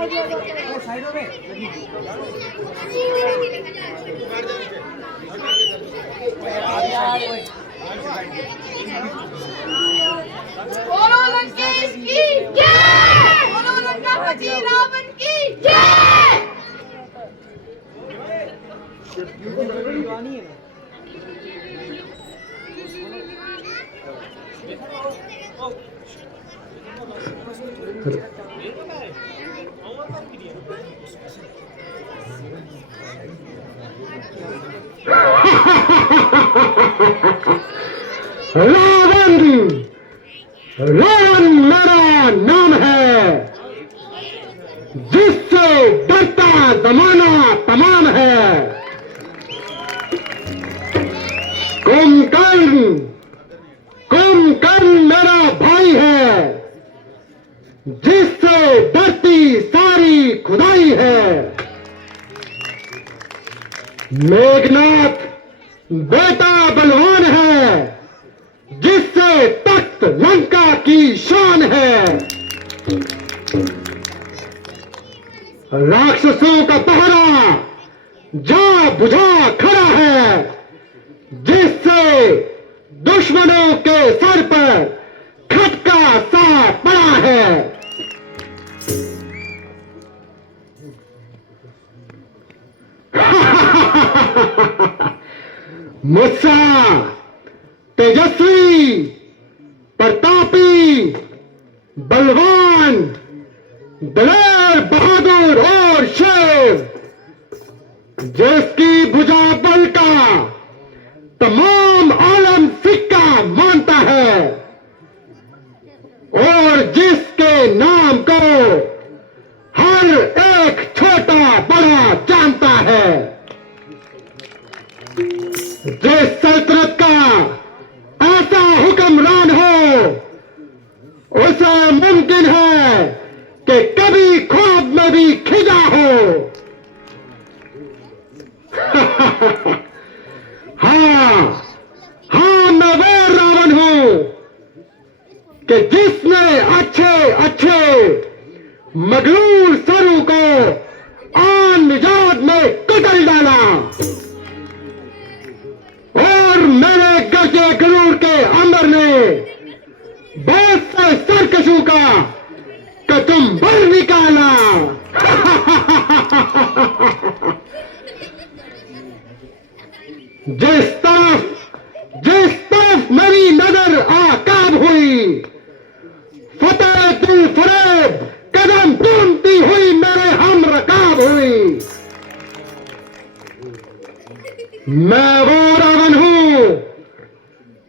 बोलो लंकेश की जय, बोलो लंकापति रावण की जय। रावण, रावण मेरा नाम है, जिससे डरता जमाना तमाम है। कुंभकर्ण, कुंभकर्ण मेरा भाई है, जिससे डरती सारी खुदाई है। मेघनाथ बेटा बलवान है, जिससे तख्त लंका की शान है। राक्षसों का पहरा जा बुझा खड़ा है, जिससे दुश्मनों के सर पर खटका सा पड़ा है। मुस्सा तेजस्वी, प्रतापी, बलवान, दलेर, बहादुर और शेर, जिसकी भुजा बल का तमाम आलम सिक्का मानता है और जिसके नाम को हर एक छोटा बड़ा जानता है। जिस सल्तनत का ऐसा हुक्मरान हो, उसे मुमकिन है कि कभी ख्वाब में भी खिजा हो। हाँ हाँ, मैं वो रावण हूं कि जिसने अच्छे अच्छे मगरूर सरु को आन निजात में कुचल डाला और मेरे गजे गरूर के अंदर ने बहुत से सरकशों का कचुम्बर निकाला। जिस तरफ मेरी नजर आकाब हुई, फतेह दिल फरेब कदम चूमती हुई मेरे हम रकाब हुई। मैं वो रावण हूं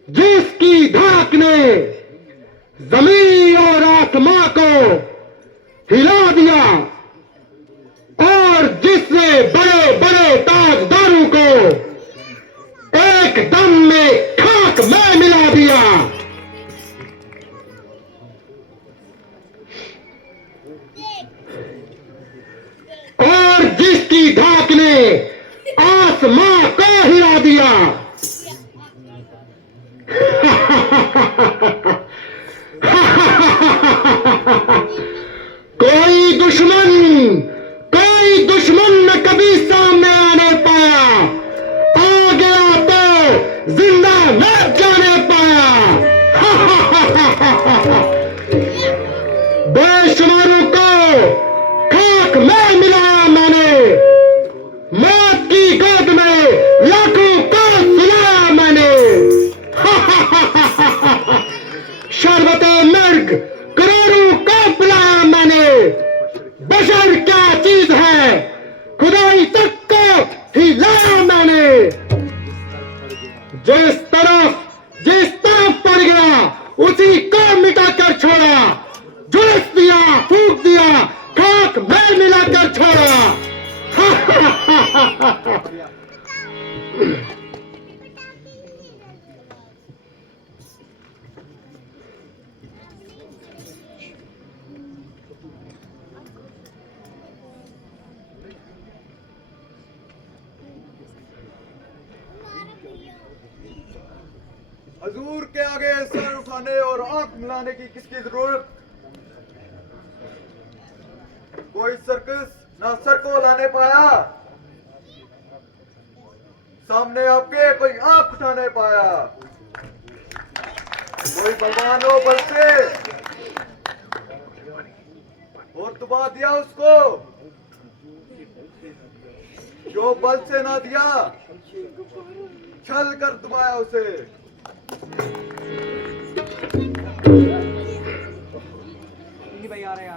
जिसकी धाक ने जमीन और आसमां को हिला दिया और जिसने बड़े बड़े ताजदारों को एक दम में खाक में मिला दिया। और जिसकी धाक ने आसमां को हिला दिया। कोई दुश्मन न कभी सामने आने पाया, आ गया तो जिंदा न जाने पाया। बेशुमारों को खाक में मिलाया मैंने, मौत की गोद में लाखों को सुलाया मैंने। शरबते मर्ग करोड़ों को पिलाया मैंने। बशर क्या चीज है, खुदाई तक को हिलाया मैंने। जिस तरफ पड़ गया उसी को मिटा कर छोड़ा, झुलस दिया, फूंक दिया, खाक में मिलाकर छोड़ा। हजूर के आगे सर उठाने और आंख मिलाने की किसकी जरूरत? कोई ना सर को लाने पाया, सामने आपके कोई आंख उठा नहीं पाया। कोई बलवान हो बल से और दुबा दिया उसको, जो बल से ना दिया छल कर दुबाया उसे। भाई आ रहे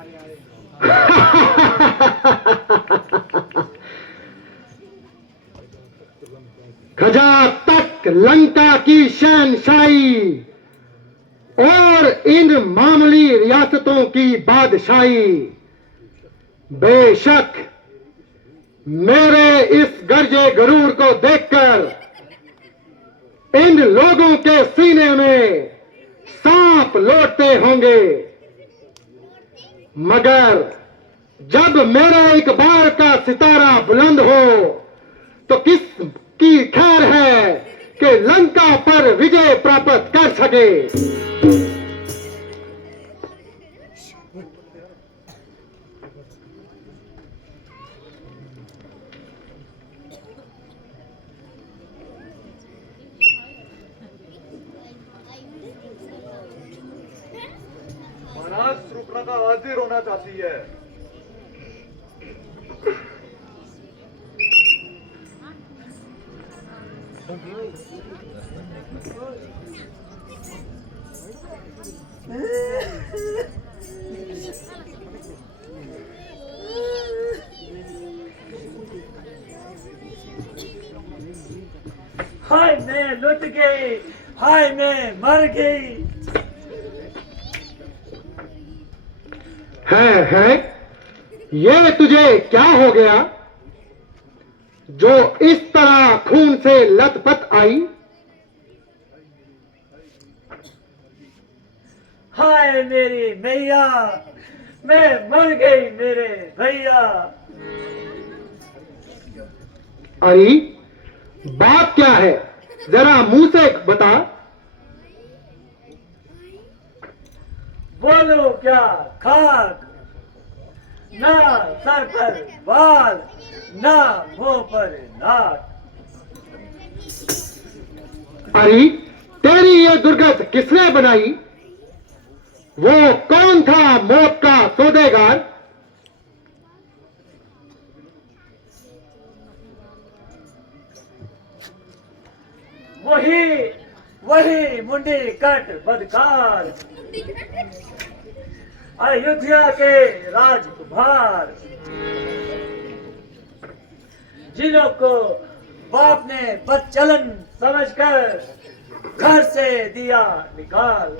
खजा तक लंका की शहनशाही और इन मामूली रियासतों की बादशाही, बेशक मेरे इस गर्जे गरूर को देखकर इन लोगों के सीने में सांप लौटते होंगे, मगर जब मेरे इकबाल का सितारा बुलंद हो तो किसकी खैर है कि लंका पर विजय प्राप्त कर सके। महाराज सुप्रका हाजिर होना चाहती है। हाय मैं लुट गई, हाय मैं मर गई। है ये तुझे क्या हो गया जो इस तरह खून से लथपथ आई? हाय मेरी मैया, मैं मर गई मेरे भैया। अरे बात क्या है, जरा मुंह से बता। बोलो क्या खाक, ना सर पर बाल, ना मुंह पर नाक। अरे तेरी ये दुर्गत किसने बनाई? वो कौन था मौत का सौदेगार? वही मुंडी कट बदकार, अयोध्या के राजकुमार, जिन्हों को बाप ने बदचलन समझकर घर से दिया निकाल।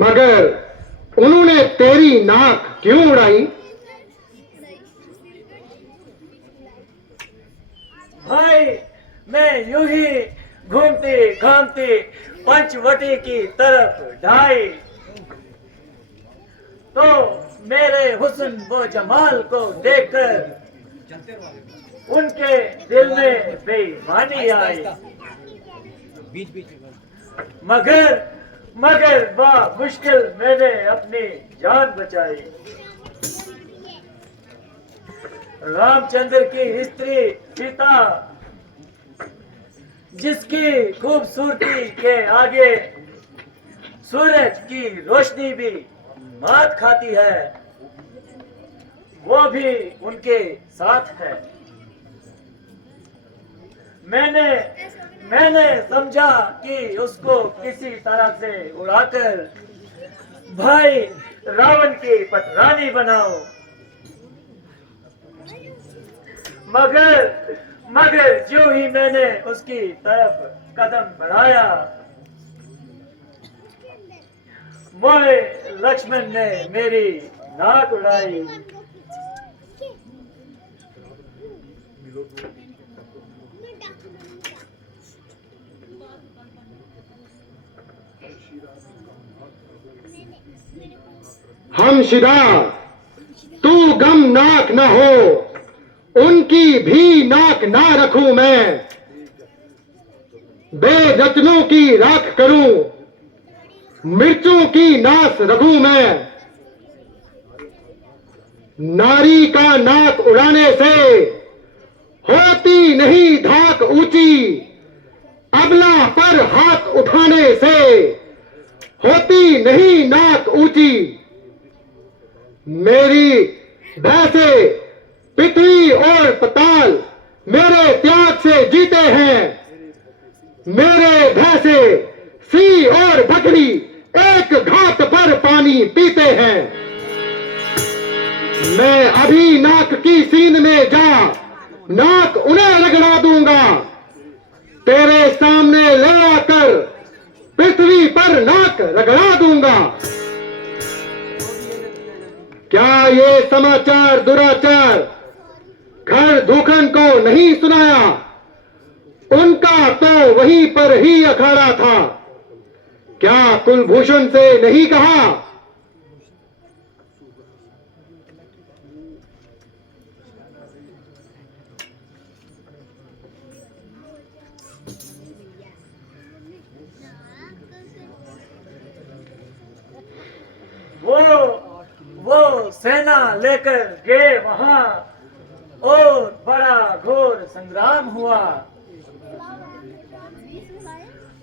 मगर उन्होंने तेरी नाक क्यों उड़ाई? भाई मैं यूं ही घूमती घामती पंचवटी की तरफ ढाई, तो मेरे हुस्न व जमाल को देखकर उनके दिल में बेईमानी आई। मगर वह मुश्किल मैंने अपनी जान बचाई। रामचंद्र की स्त्री सीता, जिसकी खूबसूरती के आगे सूरज की रोशनी भी मात खाती है, वो भी उनके साथ है। मैंने समझा कि उसको किसी तरह से उड़ाकर भाई रावण की पटरानी बनाओ, मगर जो ही मैंने उसकी तरफ कदम बढ़ाया, मोए लक्ष्मण ने मेरी नाक उड़ाई। हमशिदा तू गमनाक न हो, उनकी भी नाक ना रखूं मैं, बेजतनों की राख करूं, मिर्चों की नास रखूं मैं। नारी का नाक उड़ाने से होती नहीं धाक ऊंची, अबला पर हाथ उठाने से होती नहीं नाक ऊंची। मेरी भैंसे पृथ्वी और पताल मेरे त्याग से जीते हैं। मेरे भैंसे सिंह और बकरी एक घाट पर पानी पीते हैं। मैं अभी नाक की सीन में जा नाक उन्हें रगड़ा दूंगा। तेरे सामने ले आकर पृथ्वी पर नाक रगड़ा दूंगा। क्या ये समाचार दुराचार खर धूखन को नहीं सुनाया? उनका तो वहीं पर ही अखाड़ा था। क्या कुलभूषण से नहीं कहा? वो सेना लेकर गए वहां और बड़ा घोर संग्राम हुआ।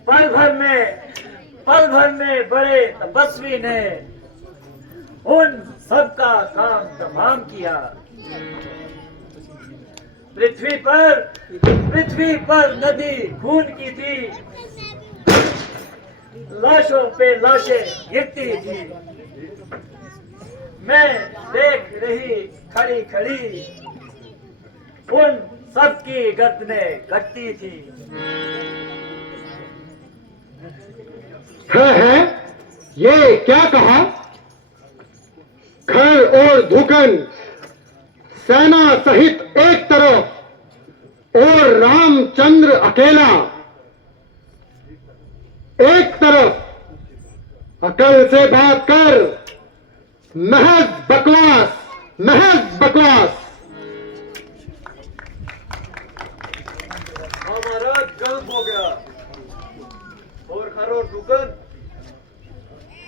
पल भर में बड़े तपस्वी ने उन सबका काम तमाम किया। पृथ्वी पर नदी खून की थी, लाशों पे लाशें गिरती थी। मैं देख रही खड़ी खड़ी उन सबकी गर्दनें कटती थी। है ये क्या कहा? खर और धूकन सेना सहित एक तरफ और रामचंद्र अकेला एक तरफ। अकल से बात कर। महज बकवास, महज बकवास। हमारा जन्म हो गया और खर और धूकन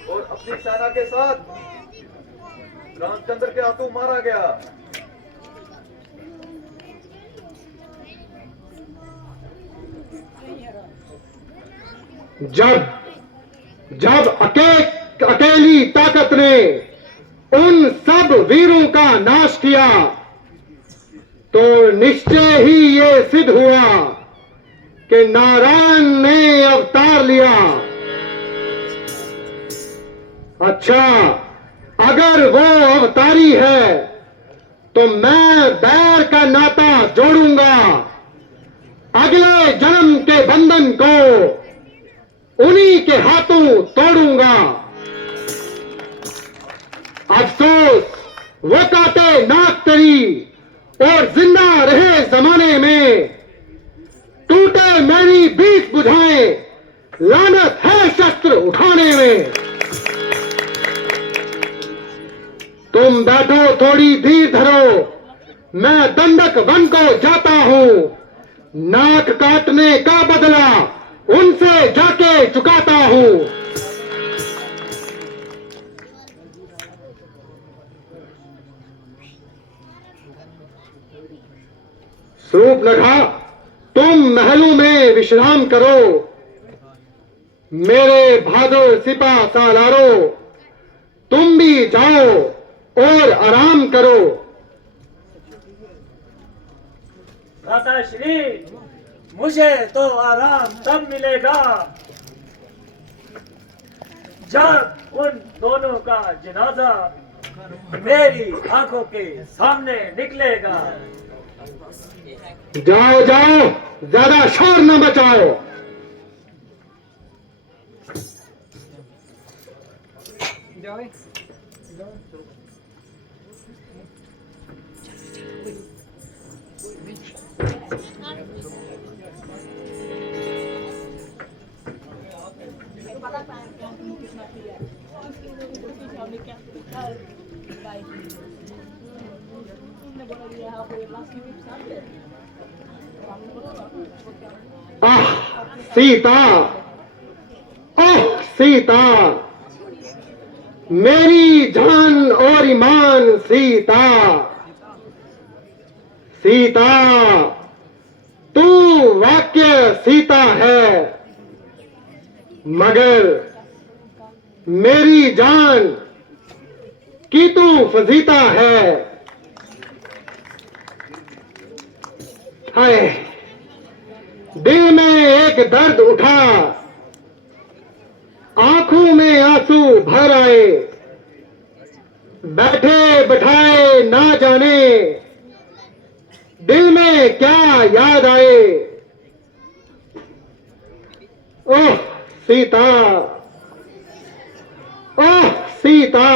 और अपनी सेना के साथ रामचंद्र के हाथों मारा गया। जब अकेली ताकत ने उन सब वीरों का नाश किया तो निश्चय ही ये सिद्ध हुआ कि नारायण ने अवतार लिया। अच्छा, अगर वो अवतारी है तो मैं बैर का नाता जोड़ूंगा। अगले जन्म के बंधन को उन्हीं के हाथों तोड़ूंगा। अफसोस वो काटे नाक तेरी और जिंदा रहे जमाने में। टूटे मेरी 20 बुझाएं, लानत है शस्त्र उठाने में। तुम बैठो, थोड़ी धीर धरो, मैं दंडक वन को जाता हूं। नाक काटने का बदला उनसे जाके चुकाता हूं। सूर्पनखा, तुम महलों में विश्राम करो। मेरे बहादुर सिपा सालारो, तुम भी जाओ और आराम करो। भ्राताश्री, मुझे तो आराम तब मिलेगा जब उन दोनों का जनाजा मेरी आंखों के सामने निकलेगा। जाओ जाओ, ज्यादा शोर न मचाओ। आह सीता, ओह सीता, मेरी जान और गौरीमान सीता। सीता तू वाक्य सीता है, मगर मेरी जान की तू फजीता है। हाय, दिल में एक दर्द उठा, आंखों में आंसू भर आए, बैठे बिठाए ना जाने दिल में क्या याद आए। ओह सीता, ओह सीता,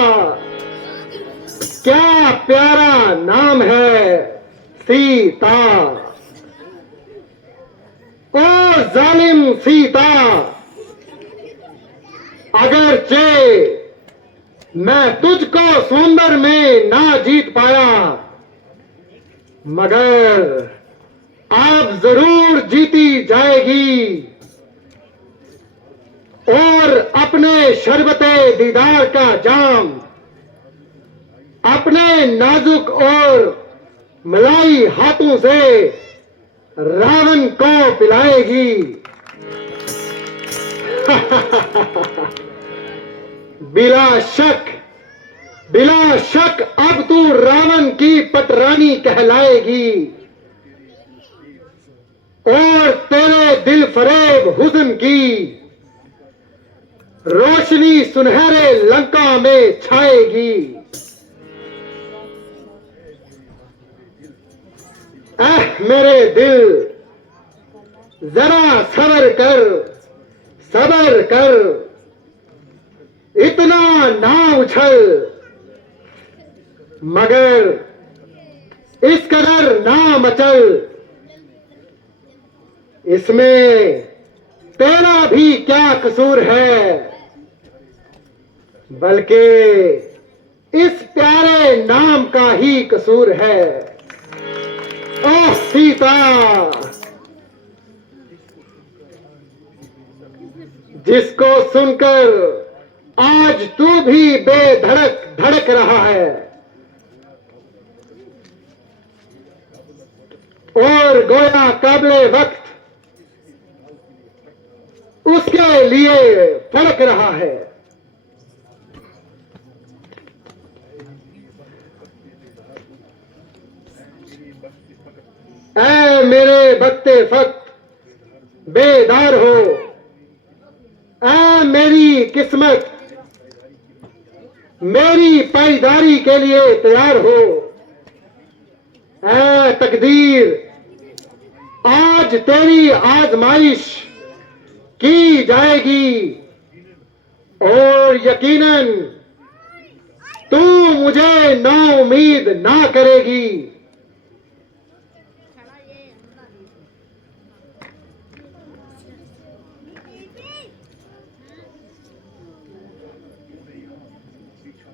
क्या प्यारा नाम है सीता। ओ जालिम सीता, अगरचे मैं तुझको सौंदर्य में ना जीत पाया, मगर अब जरूर जीती जाएगी। और अपने शरबते दीदार का जाम अपने नाजुक और मलाई हाथों से रावण को पिलाएगी। बिला शक अब तू रावण की पटरानी कहलाएगी। और तेरे दिल फरेब हुस्न की रोशनी सुनहरे लंका में छाएगी। मेरे दिल जरा सबर कर, इतना ना उछल, मगर इस कदर ना मचल। इसमें तेरा भी क्या कसूर है, बल्कि इस प्यारे नाम का ही कसूर है। ओह सीता, जिसको सुनकर आज तू भी बेधड़क धड़क रहा है, और गोया काबिले वक्त उसके लिए फड़क रहा है। ऐ मेरे बख्ते फक्त बेदार हो, ऐ मेरी किस्मत मेरी पाईदारी के लिए तैयार हो। ऐ तकदीर आज तेरी आजमाइश की जाएगी, और यकीनन तू मुझे नाउम्मीद ना करेगी।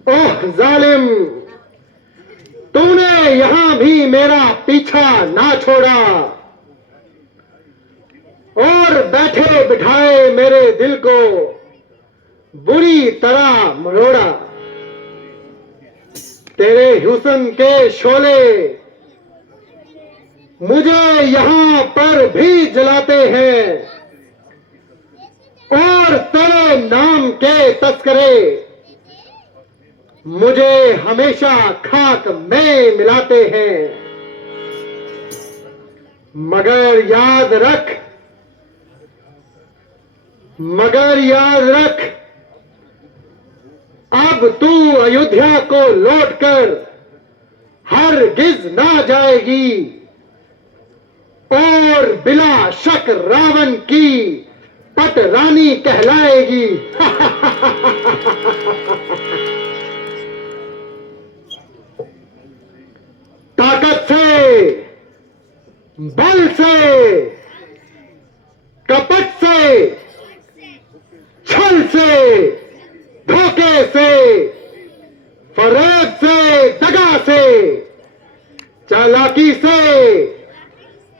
ओह जालिम, तूने यहां भी मेरा पीछा ना छोड़ा, और बैठे बिठाए मेरे दिल को बुरी तरह मरोड़ा। तेरे हुस्न के शोले मुझे यहां पर भी जलाते हैं, और तेरे नाम के तस्करे मुझे हमेशा खाक में मिलाते हैं। मगर याद रख, अब तू अयोध्या को लौटकर हरगिज ना जाएगी, और बिला शक रावण की पटरानी कहलाएगी। ताकत से, बल से, कपट से, छल से, धोखे से, फरेब से, दगा से, चालाकी से,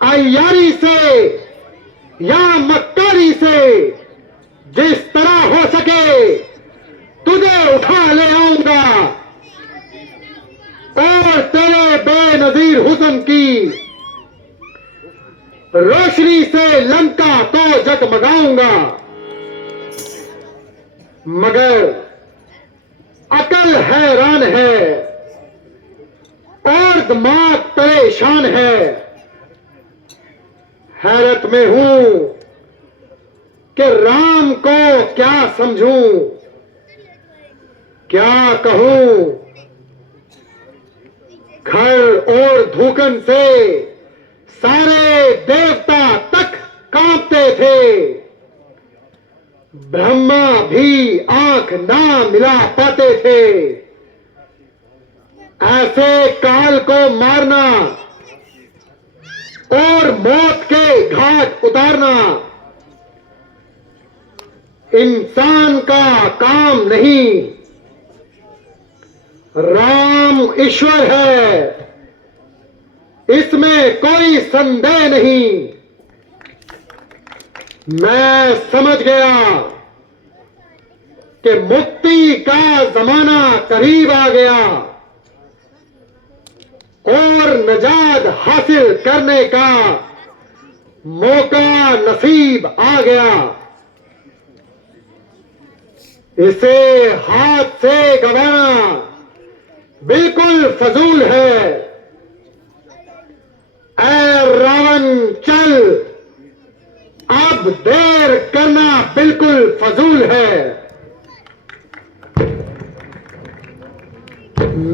अय्यारी से, या मक्कारी से, जिस तरह हो सके तुझे उठा ले आऊंगा। नजीर हुस्न की रोशनी से लंका तो जगमगाऊंगा, मगर अकल हैरान है और दिमाग परेशान है। हैरत में हूं कि राम को क्या समझूं, क्या कहूं। खर और धूकन से सारे देवता तक कांपते थे, ब्रह्मा भी आंख ना मिला पाते थे। ऐसे काल को मारना और मौत के घाट उतारना इंसान का काम नहीं। राम ईश्वर है, इसमें कोई संदेह नहीं। मैं समझ गया कि मुक्ति का जमाना करीब आ गया और निजात हासिल करने का मौका नसीब आ गया। इसे हाथ से गंवाना बिल्कुल फजूल है। ऐ रावण चल, अब देर करना बिल्कुल फजूल है।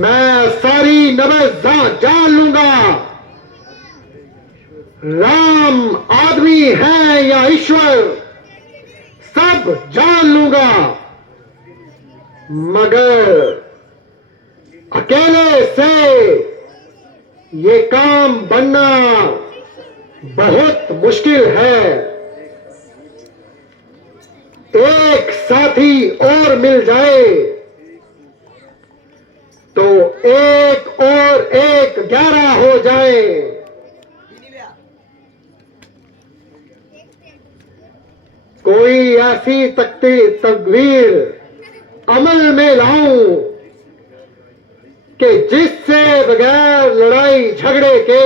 मैं सारी नब्ज़ जान लूंगा, राम आदमी है या ईश्वर सब जान लूंगा, मगर अकेले से ये काम बनना बहुत मुश्किल है। एक साथी और मिल जाए तो 1 और 1 11 हो जाए। कोई ऐसी तदबीर अमल में लाऊं कि जिससे बगैर लड़ाई झगड़े के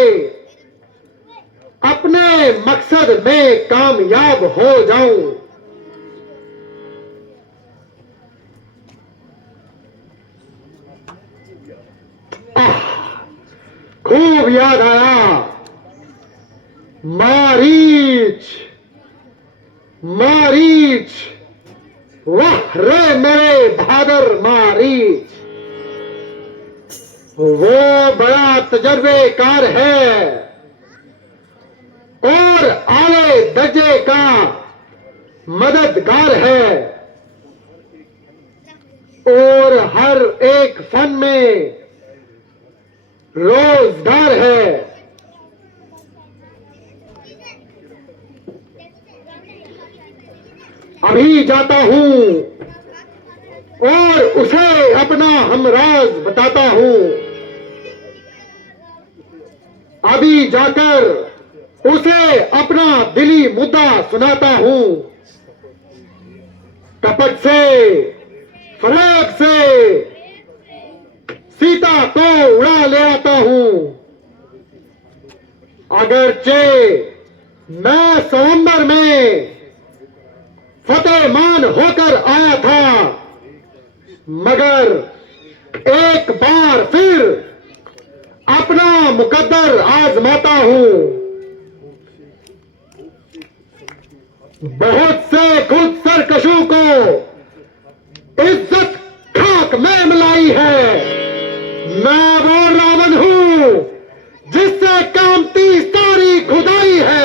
अपने मकसद में कामयाब हो जाऊं। खूब याद आया मारीच, मारीच, वाह रे मेरे बहादुर मारीच। वो बड़ा तजर्बेकार है और आले दर्जे का मददगार है और हर एक फन में रोजगार है। अभी जाता हूं और उसे अपना हमराज बताता हूं। अभी जाकर उसे अपना दिली मुद्दा सुनाता हूं। कपट से, फरेब से सीता को उड़ा ले आता हूं। अगरचे मैं स्वयंवर में फतेहमान होकर आया था, मगर एक बार फिर अपना मुकद्दर आजमाता हूं। बहुत से खुद सरकशों को इज्जत खाक में मिलाई है। मैं वो रावण हूं जिससे कामती सारी खुदाई है।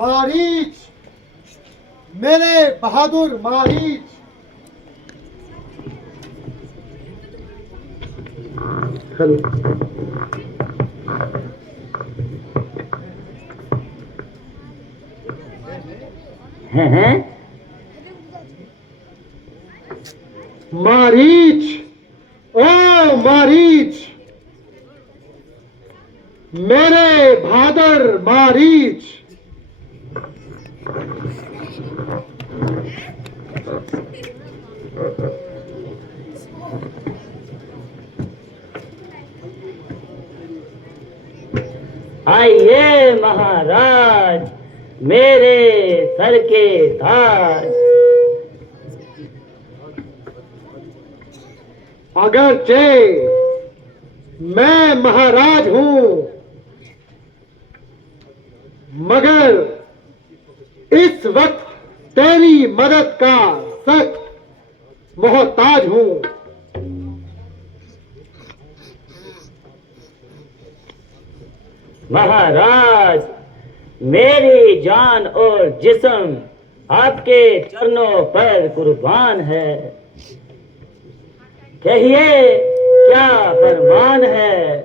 मारीच, मेरे बहादुर मारीच। हैं? मारीच, ओ मारीच, मेरे बहादुर मारीच। आइए महाराज, मेरे सर के ताज। अगरचे मैं महाराज हूं, मगर इस वक्त तेरी मदद का सख्त मोहताज हूं। महाराज, मेरी जान और जिस्म आपके चरणों पर कुर्बान है। कहिए क्या फरमान है।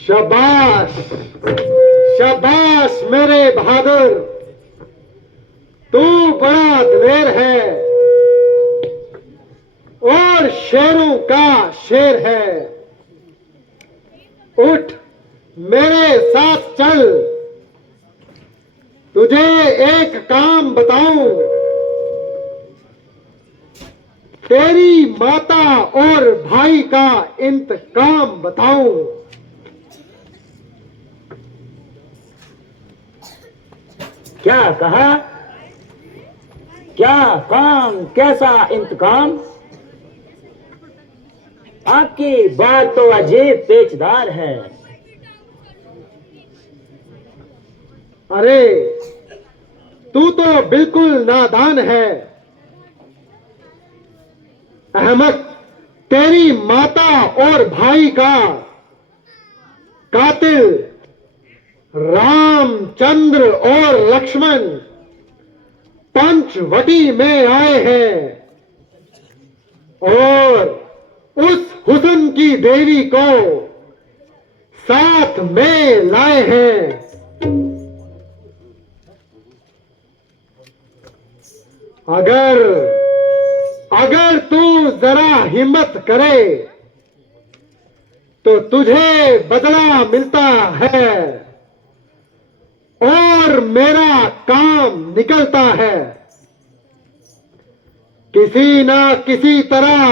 शाबाश, शाबाश मेरे बहादुर, तू बड़ा दिलेर है और शेरों का शेर है। उठ मेरे साथ चल, तुझे एक काम बताऊं। तेरी माता और भाई का इंतकाम बताऊं। क्या कहा? क्या काम, कैसा इंतकाम? आपकी बात तो अजीब पेचदार है। अरे तू तो बिल्कुल नादान है अहमद। तेरी माता और भाई का कातिल रामचंद्र और लक्ष्मण पंचवटी में आए हैं और उस हुस्न की देवी को साथ में लाए हैं। अगर तू जरा हिम्मत करे तो तुझे बदला मिलता है और मेरा काम निकलता है। किसी ना किसी तरह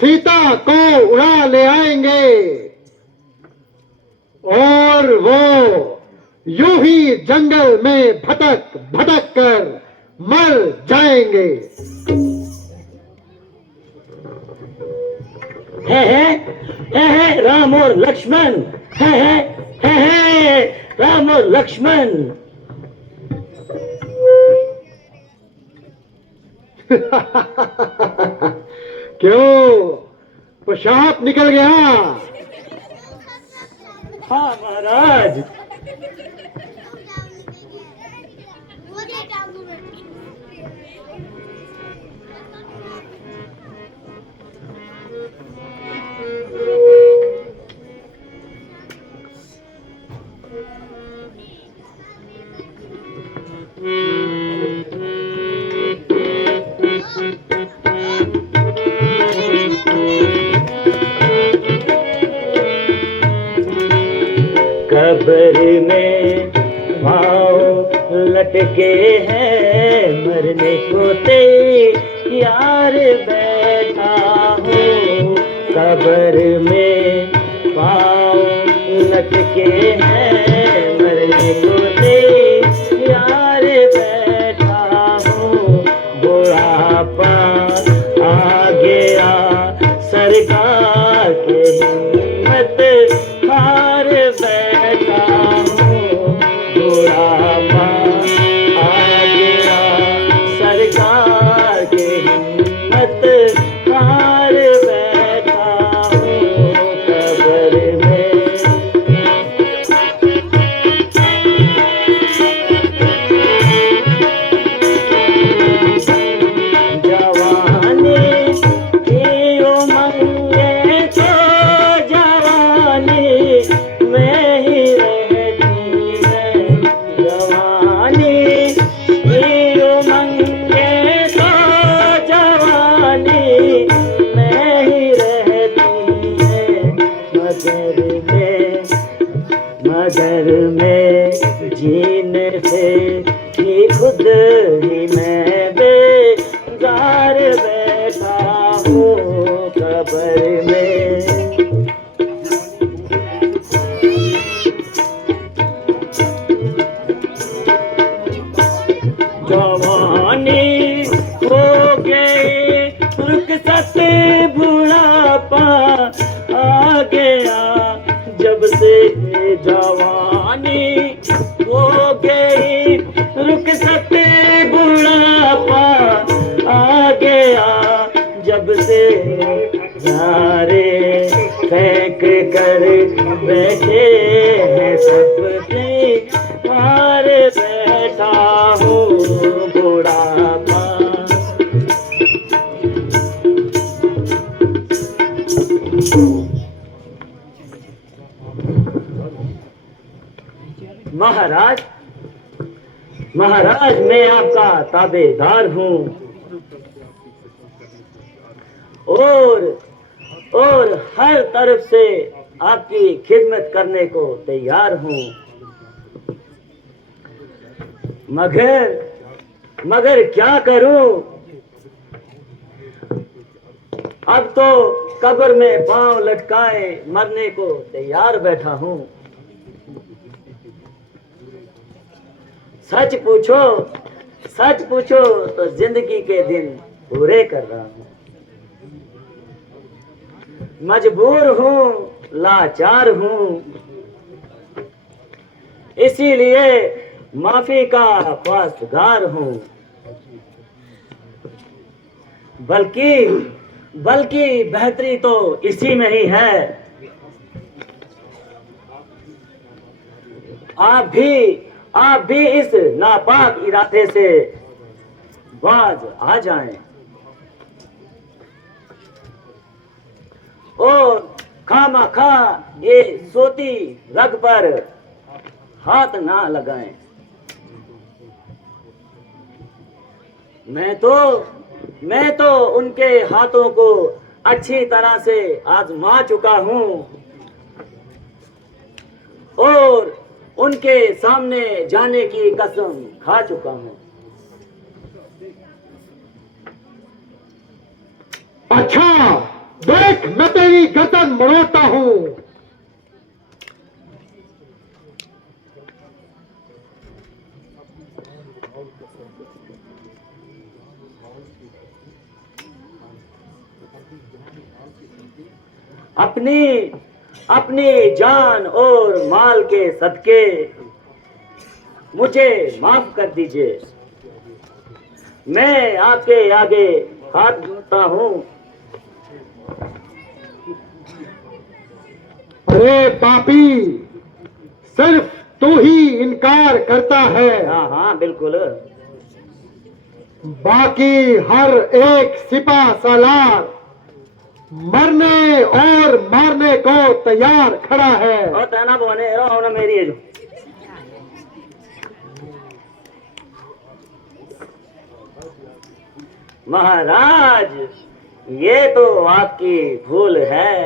सीता को उड़ा ले आएंगे और वो यूं ही जंगल में भटक भटक कर मर जाएंगे। है राम और लक्ष्मण, है राम और लक्ष्मण। क्यों पेशाब निकल गया? हाँ महाराज। कब्र में पाँव लटके हैं, मरने को तैयार बैठा हूँ। कब्र में पाँव लटके हैं, मरने को तैयार बैठा हूँ। बुढ़ापा आ गया सरकार के हिम्मत हार बैठा हूँ। बुढ़ापा आ गया सरकार के हिम्मत हार बैठा हूँ। कब्र में खुद ही मैं बेजार बैठा हूँ कब्र में। जवानी हो गई रुखसत बुढ़ापा आ गया जब से जवानी हो गई रुखसत बुढ़ापा आ गया जब से यारे फेंक कर बैठे हैं सपने मार बैठा हूँ बुढ़ापा। महाराज महाराज मैं आपका ताबेदार हूँ और हर तरफ से आपकी खिदमत करने को तैयार हूँ। मगर क्या करूं? अब तो कब्र में पांव लटकाए मरने को तैयार बैठा हूं। सच पूछो तो जिंदगी के दिन पूरे कर रहा हूं। मजबूर हूं, लाचार हूं, इसीलिए माफी का पासगार हूं। बल्कि बेहतरी तो इसी में ही है। आप भी इस नापाक इरादे से बाज आ जाएं और खामखा ये सोती रग पर हाथ ना लगाएं। मैं तो उनके हाथों को अच्छी तरह से आजमा चुका हूं और उनके सामने जाने की कसम खा चुका हूं। अच्छा देख, मैं तेरी गर्दन मरोड़ता हूं। अपनी जान और माल के सदके मुझे माफ कर दीजिए। मैं आपके आगे हाथ जोड़ता हूँ। अरे पापी, सिर्फ तू ही इनकार करता है। हाँ बिल्कुल। बाकी हर एक सिपा सालार मरने और मारने को तैयार खड़ा है। और तना बोने रहो ना मेरी है जो। महाराज, ये तो आपकी भूल है।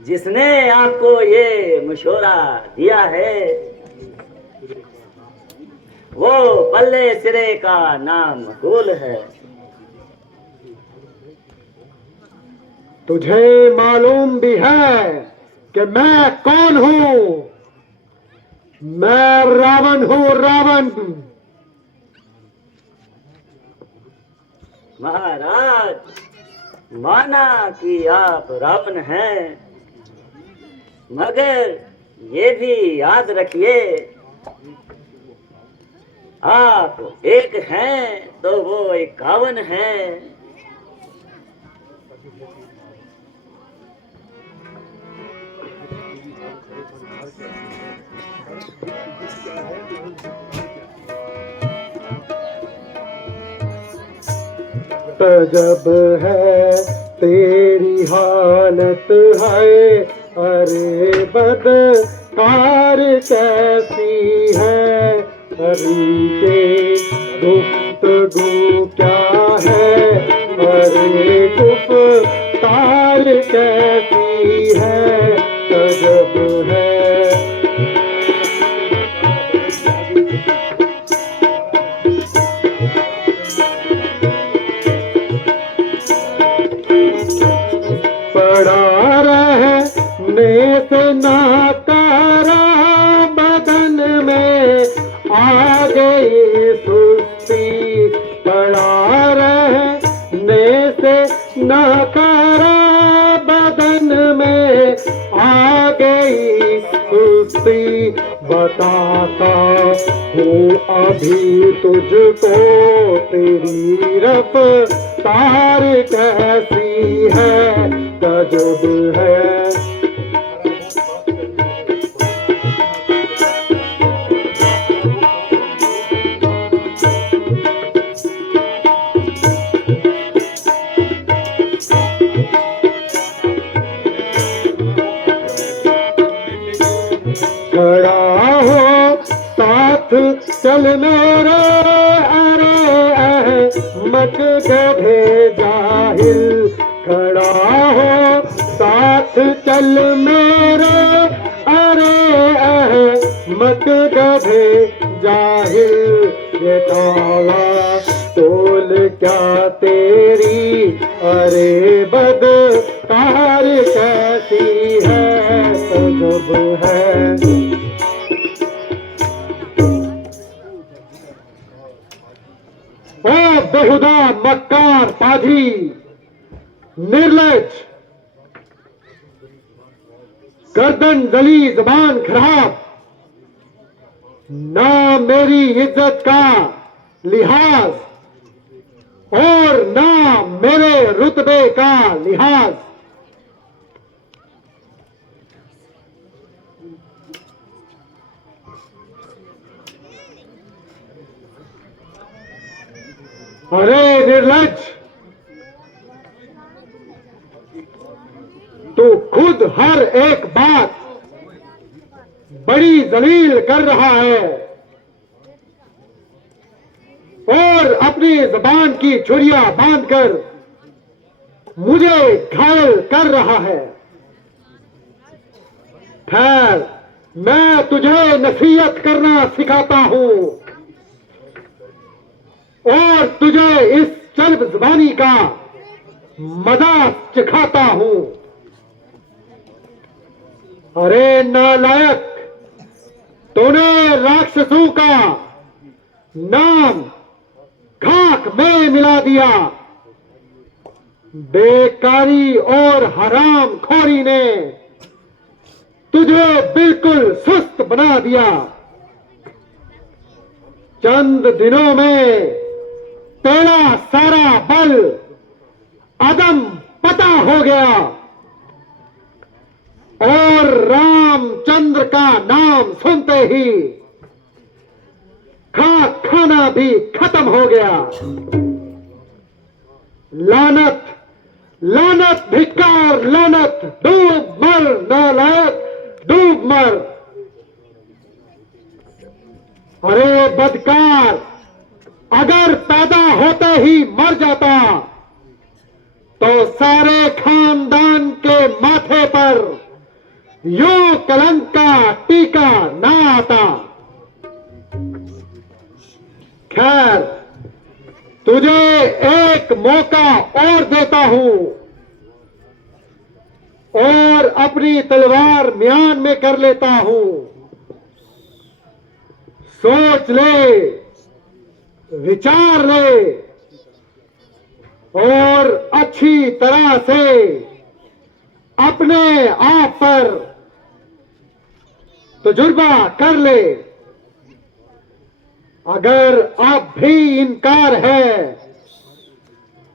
जिसने आपको ये मशवरा दिया है वो पल्ले सिरे का नाम मकबूल है। तुझे मालूम भी है कि मैं कौन हूं? मैं रावण हूं, रावण। महाराज, माना कि आप रावण हैं, मगर ये भी याद रखिए, आप एक हैं तो वो 51 हैं। तजब है तेरी हालत है, अरे बदकार कैसी है। अरे के गुफ्तगू क्या है, अरे गुफ्तार कैसी है। तजब है नाकारा बदन में आ गई सुस्ती, पड़ा रहने से नाकारा बदन में आ गई सुस्ती। बताता हूँ अभी तुझको तेरी रफ्तार कैसी है, तजुब है। खड़ा हो साथ चल मेरे, अरे अहमद गधे जाहिल। खड़ा हो साथ चल मेरे, अरे अहमद गधे जाहिल। ये काला तोल क्या तेरी, अरे बदकार कैसी है, तजुब है। ओ बेहुदा मक्कार पाजी, निर्लज, गर्दन जली जबान खराब, ना मेरी इज्जत का लिहाज और ना मेरे रुतबे का लिहाज। अरे निर्लज, तू खुद हर एक बात बड़ी जलील कर रहा है और अपनी जबान की छुरियां बांधकर मुझे घायल कर रहा है। खैर, मैं तुझे नसीहत करना सिखाता हूं और तुझे इस चलब जुबानी का मजा चखाता हूं। अरे नालायक, तूने राक्षसों का नाम खाक में मिला दिया। बेकारी और हराम खोरी ने तुझे बिल्कुल सुस्त बना दिया। चंद दिनों में तेरा सारा बल अदम पता हो गया और रामचंद्र का नाम सुनते ही खाना भी खत्म हो गया। लानत, लानत, धिक्कार, लानत, डूब मर नालायक, डूब मर। अरे बदकार, अगर पैदा होते ही मर जाता तो सारे खानदान के माथे पर यूं कलंक का टीका ना आता। खैर, तुझे एक मौका और देता हूं और अपनी तलवार म्यान में कर लेता हूं। सोच ले, विचार ले और अच्छी तरह से अपने आप पर तजुर्बा कर ले। अगर अब भी इनकार है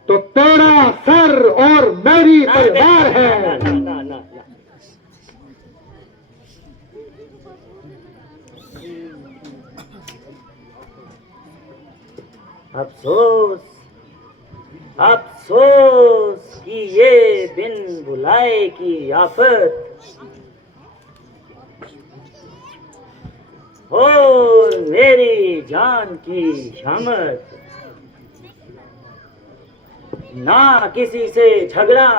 तो तेरा सर और मेरी तलवार है। अफसोस, अफसोस कि ये बिन बुलाए की आफत और मेरी जान की शामत। ना किसी से झगड़ा,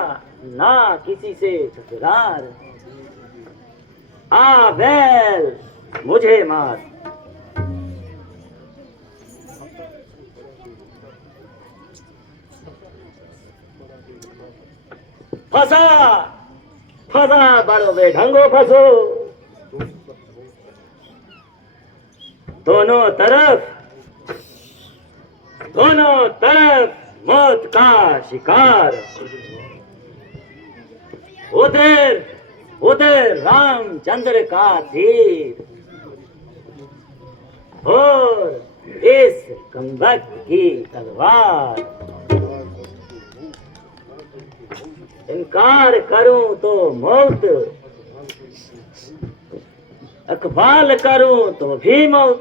ना किसी से तकरार। आ बैल, मुझे मार। फंसा, फसा बारो बे ढंगो फसो। दोनों तरफ मौत का शिकार। उधर रामचंद्र का तीर और इस कमबख्त की तलवार। इनकार करूं तो मौत, इकबाल करूं तो भी मौत।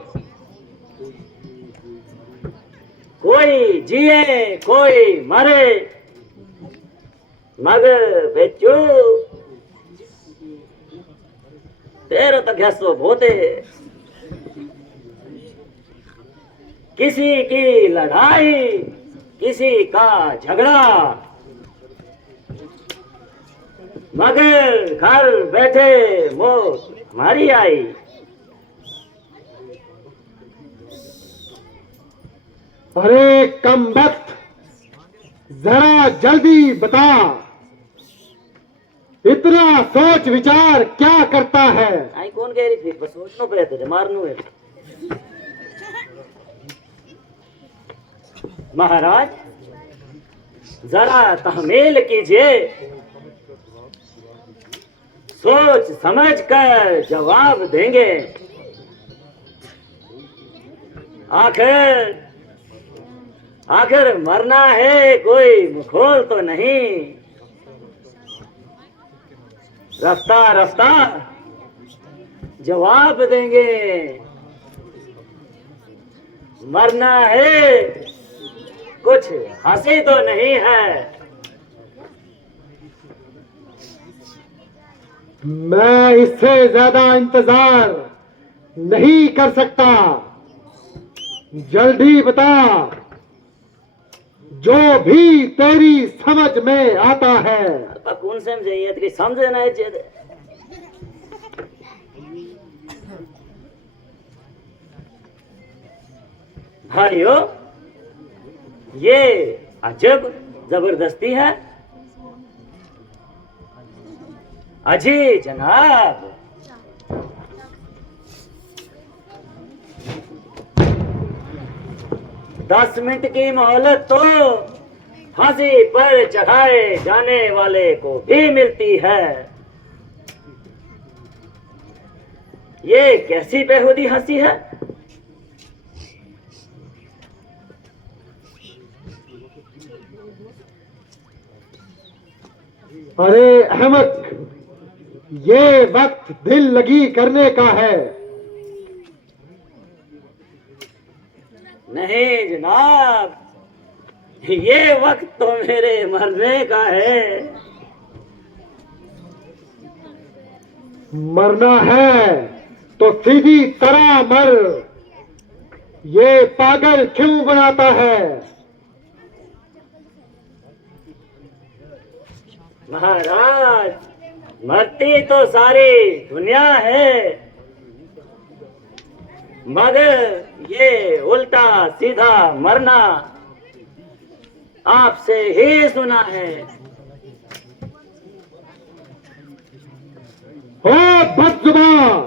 कोई जिए कोई मरे, मगर बेचू तेरो तो घसो बोते। किसी की लड़ाई किसी का झगड़ा, मगर घर बैठे मौत हमारी आई। अरे कमबख्त, जरा जल्दी बता, इतना सोच विचार क्या करता है? आई कौन कह रही थी? बस सोचनो पे तुझे मारनू है। महाराज जरा तहमील कीजिए, सोच समझ कर जवाब देंगे। आखिर मरना है, कोई मुखोल तो नहीं। रफ्ता रफ्ता जवाब देंगे। मरना है, कुछ हंसी तो नहीं है। मैं इससे ज्यादा इंतजार नहीं कर सकता। जल्दी बता, जो भी तेरी समझ में आता है। कौन समझे? तेरी समझ ना है। भाइयों, ये अजब जबरदस्ती है। अजी जनाब, दस मिनट की मोहलत तो फांसी पर चढ़ाए जाने वाले को भी मिलती है। ये कैसी बेहुदी हंसी है? अरे अहमद, ये वक्त दिल लगी करने का है। नहीं जनाब, ये वक्त तो मेरे मरने का है। मरना है तो सीधी तरह मर। ये पागल क्यों बनाता है? महाराज, मरती तो सारी दुनिया है, मगर ये उल्टा सीधा मरना आपसे ही सुना है। ओ बदजुबान,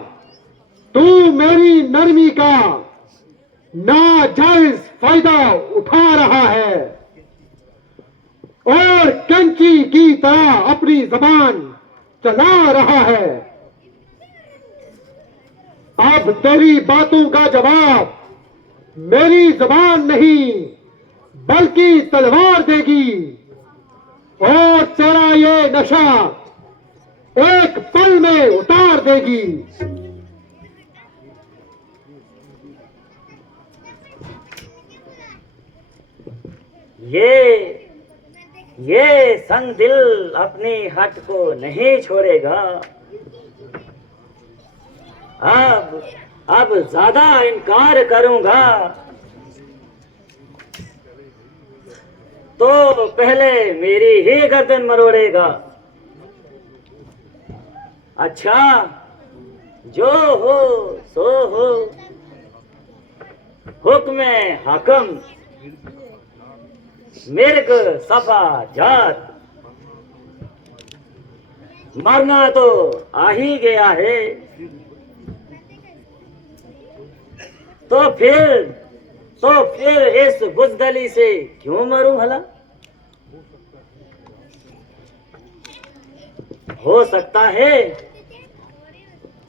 तू मेरी नरमी का नाजायज फायदा उठा रहा है और कंची की तरह अपनी जबान चला रहा है। अब तेरी बातों का जवाब मेरी जबान नहीं बल्कि तलवार देगी और तेरा ये नशा एक पल में उतार देगी। ये संग दिल अपनी हट को नहीं छोड़ेगा। अब ज्यादा इनकार करूंगा तो पहले मेरी ही गर्दन मरोड़ेगा। अच्छा, जो हो सो हो, हुक्म हाकम मिर्ग सफा जात। मरना तो आ ही गया है, तो फिर इस बुज़दली से क्यों मरूं भला? हो सकता है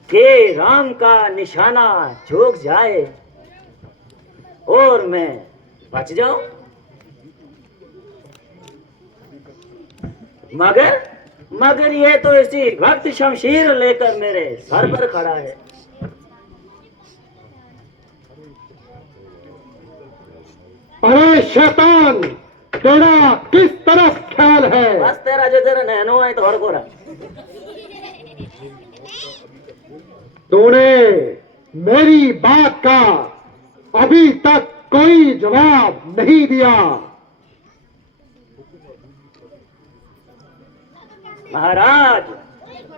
कि राम का निशाना झुक जाए और मैं बच जाऊं, मगर ये तो इसी वक्त शमशीर लेकर मेरे सर पर खड़ा है। अरे शैतान, तेरा किस तरफ ख्याल है? बस तेरा जो तेरा नैनो है तो और गोरा। तूने मेरी बात का अभी तक कोई जवाब नहीं दिया। महाराज,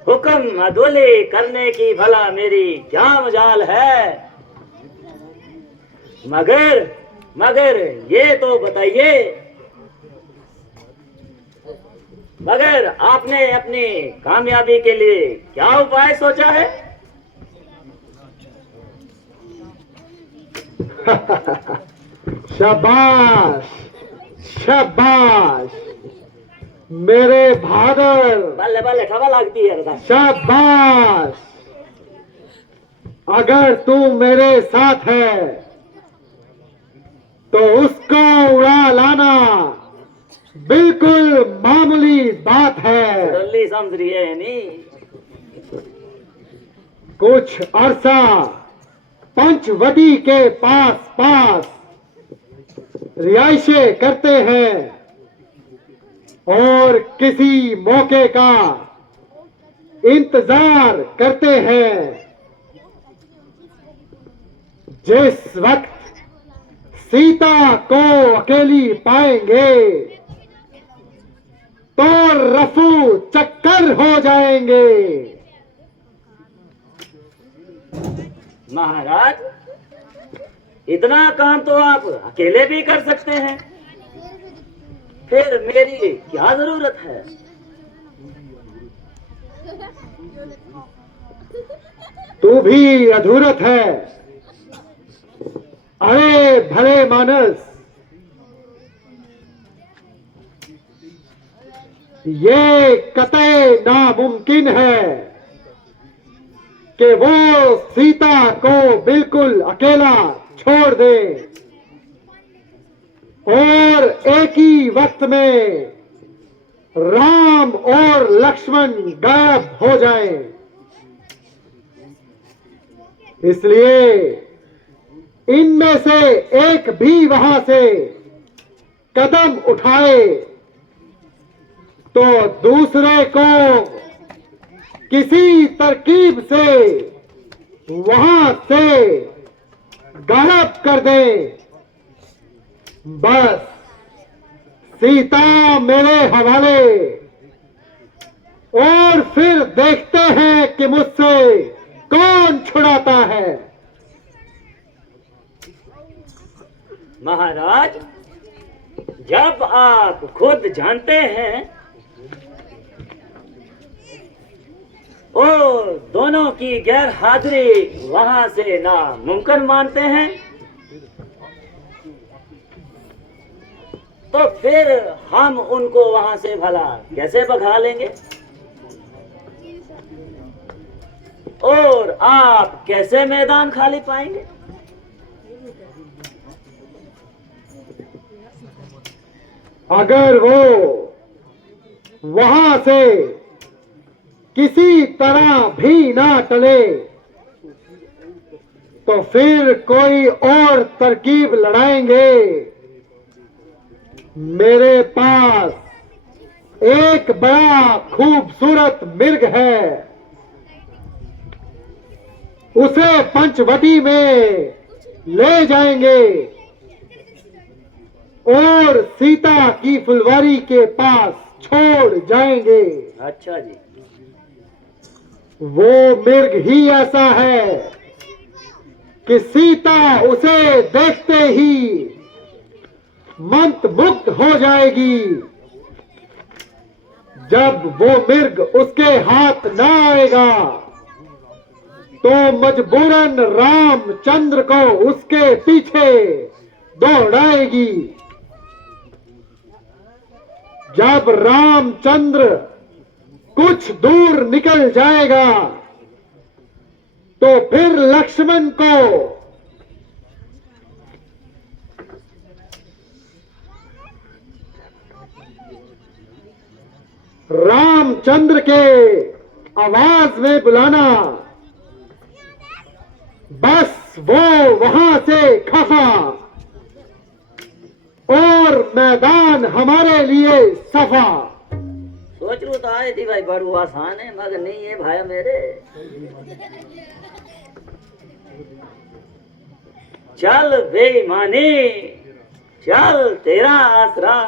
हुक्म अदुले करने की भला मेरी क्या मजाल है? मगर ये तो बताइए, मगर आपने अपनी कामयाबी के लिए क्या उपाय सोचा है? शाबाश शाबाश मेरे भादर, बल्ले बल्ले खबर लगती है रदा। शाबाश। अगर तू मेरे साथ है तो उसको उड़ा लाना बिल्कुल मामूली बात है। जल्दी समझ रही है नहीं? कुछ अरसा पंचवटी के पास रिहाइशें करते हैं और किसी मौके का इंतजार करते हैं। जिस वक्त सीता को अकेली पाएंगे तो रफू चक्कर हो जाएंगे। महाराज, इतना काम तो आप अकेले भी कर सकते हैं, फिर मेरी क्या जरूरत है? तू भी अधूरत है। अरे भले मानस, ये कतई नामुमकिन है कि वो सीता को बिल्कुल अकेला छोड़ दे और एक ही वक्त में राम और लक्ष्मण गायब हो जाएं। इसलिए इनमें से एक भी वहां से कदम उठाए तो दूसरे को किसी तरकीब से वहां से गायब कर दे। बस सीता मेरे हवाले, और फिर देखते हैं कि मुझसे कौन छुड़ाता है। महाराज, जब आप खुद जानते हैं और दोनों की गैर हाजिरी वहां से नामुमकिन मानते हैं, तो फिर हम उनको वहां से भला कैसे भगा लेंगे? और आप कैसे मैदान खाली पाएंगे? अगर वो वहां से किसी तरह भी ना टले तो फिर कोई और तरकीब लड़ाएंगे। मेरे पास एक बड़ा खूबसूरत मिर्ग है, उसे पंचवटी में ले जाएंगे और सीता की फुलवारी के पास छोड़ जाएंगे। अच्छा जी। वो मिर्ग ही ऐसा है कि सीता उसे देखते ही मंत्रमुग्ध हो जाएगी। जब वो मिर्ग उसके हाथ न आएगा तो मजबूरन रामचंद्र को उसके पीछे दौड़ाएगी। जब रामचंद्र कुछ दूर निकल जाएगा तो फिर लक्ष्मण को रामचंद्र के आवाज में बुलाना। बस वो वहां से खफा और मैदान हमारे लिए सफा। सोच रू तो आए थी भाई, बड़ू आसान है मगर नहीं है भाई मेरे। चल बेईमानी, चल तेरा आसरा।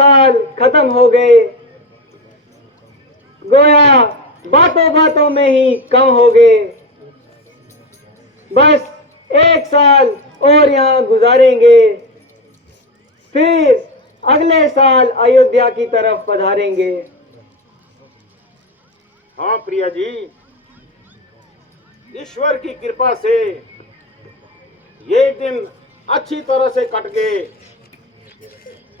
साल खत्म हो गए, गोया बातों बातों में ही कम हो गए। बस 1 साल और यहाँ गुजारेंगे, फिर अगले साल अयोध्या की तरफ पधारेंगे। हाँ प्रिया जी, ईश्वर की कृपा से ये दिन अच्छी तरह से कट गए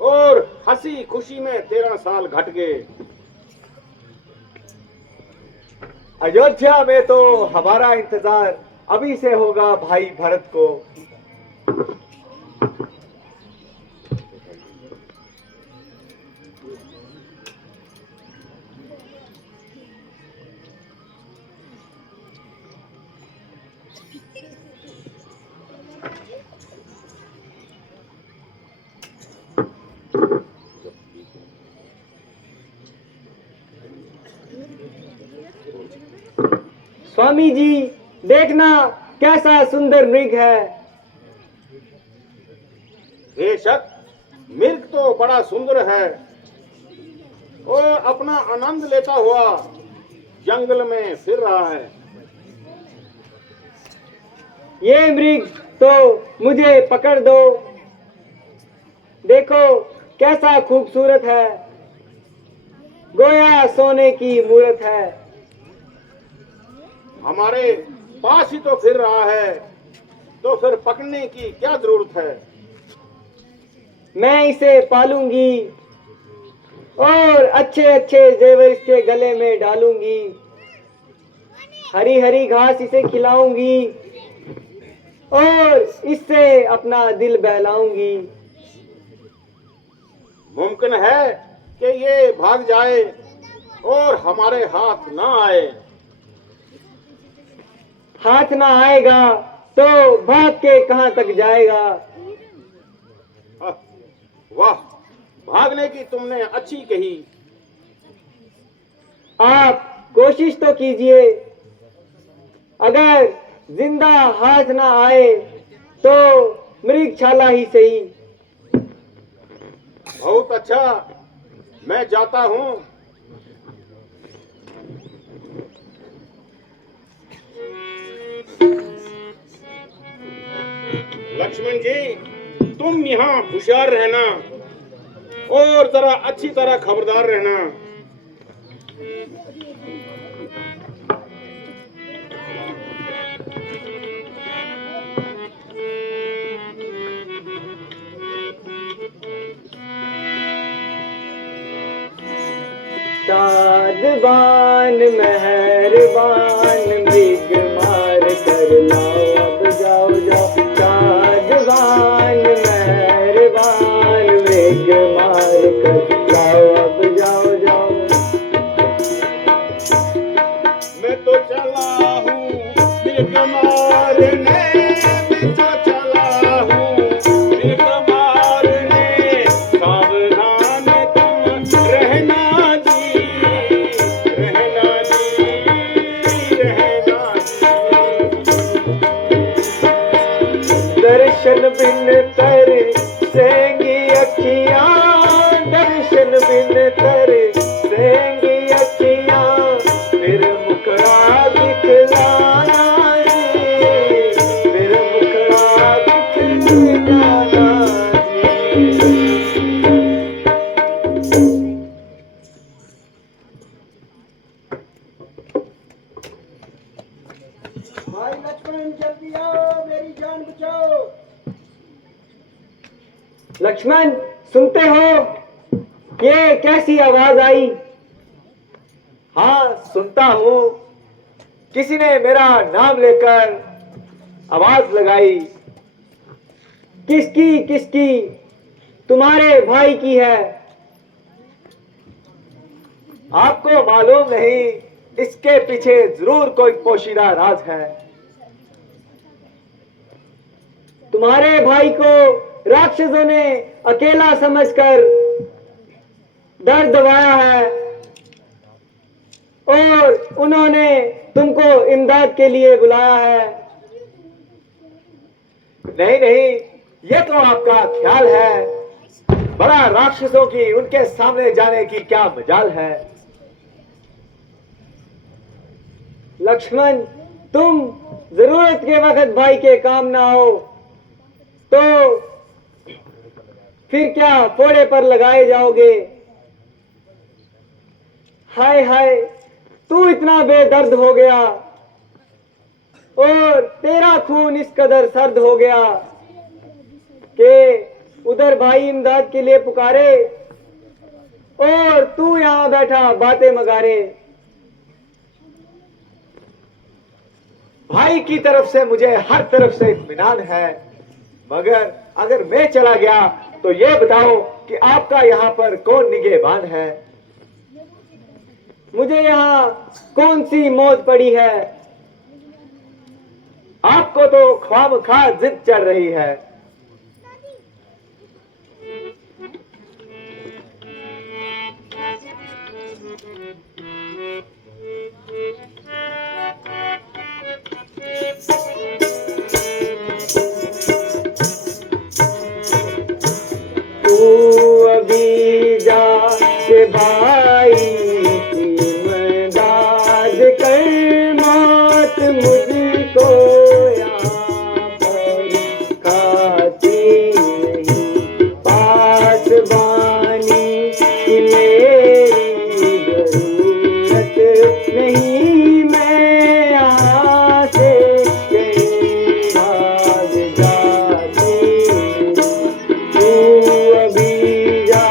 और हंसी खुशी में 13 साल घट गए। अयोध्या में तो हमारा इंतजार अभी से होगा भाई भरत को। स्वामी जी, देखना कैसा सुंदर मृग है। बेशक मृग तो बड़ा सुंदर है और अपना आनंद लेता हुआ जंगल में फिर रहा है। ये मृग तो मुझे पकड़ दो, देखो कैसा खूबसूरत है, गोया सोने की मूरत है। हमारे पास ही तो फिर रहा है, तो फिर पकड़ने की क्या जरूरत है। मैं इसे पालूंगी और अच्छे अच्छे जेवर इसके गले में डालूंगी, हरी हरी घास इसे खिलाऊंगी और इससे अपना दिल बहलाऊंगी। मुमकिन है कि ये भाग जाए और हमारे हाथ ना आए। हाथ ना आएगा तो भाग के कहां तक जाएगा। वाह, भागने की तुमने अच्छी कही। आप कोशिश तो कीजिए, अगर जिंदा हाथ ना आए तो मृगशाला ही सही। बहुत अच्छा, मैं जाता हूँ। लक्ष्मण जी, तुम यहाँ होशियार रहना और जरा अच्छी तरह खबरदार रहना। साधवान मेहरबान मृग मार कर लाओ, अब जाओ जाओ। साधवान मेहरबान मृग मार कर लाओ, अब जाओ जाओ। मैं तो चला हूँ मृग मारने, मैं तो चला हूँ मृग मारने। सावधान तुम रहना जी, रहना जी, रहना जी। दर्शन बिन तर सेंगी अखियां, दर्शन बिन तर सेंगी अखियां, फिर मुखड़ा दिखलाना जी, फिर मुखड़ा दिखलाना जी। भाई लक्ष्मण जल्दी आओ, मेरी जान बचाओ। लक्ष्मण, सुनते हो ये कैसी आवाज आई? हाँ सुनता हूँ, किसी ने मेरा नाम लेकर आवाज लगाई। किसकी किसकी? तुम्हारे भाई की है। आपको मालूम नहीं, इसके पीछे जरूर कोई पोशीदा राज है। तुम्हारे भाई को राक्षसों ने अकेला समझकर डर दबाया है और उन्होंने तुमको इमदाद के लिए बुलाया है। नहीं नहीं, ये तो आपका ख्याल है। बड़ा राक्षसों की उनके सामने जाने की क्या मजाल है। लक्ष्मण, तुम जरूरत के वक्त भाई के काम ना हो तो फिर क्या फोड़े पर लगाए जाओगे। हाय हाय, तू इतना बेदर्द हो गया और तेरा खून इस कदर सर्द हो गया कि उधर भाई इमदाद के लिए पुकारे और तू यहां बैठा बातें मगारे। भाई की तरफ से मुझे हर तरफ से इत्मीनान है, मगर अगर मैं चला गया तो ये बताओ कि आपका यहाँ पर कौन निगहबान है। मुझे यहाँ कौन सी मौत पड़ी है। आपको तो ख्वामखा जिद चढ़ रही है। तू अभी जा के भाई की मदद कर, मौत मुझको यहाँ पर खाती नहीं। पासबानी की मेरी जरूरत नहीं, मैं यहाँ से कहीं भाग जाती नहीं। तू अभी जा।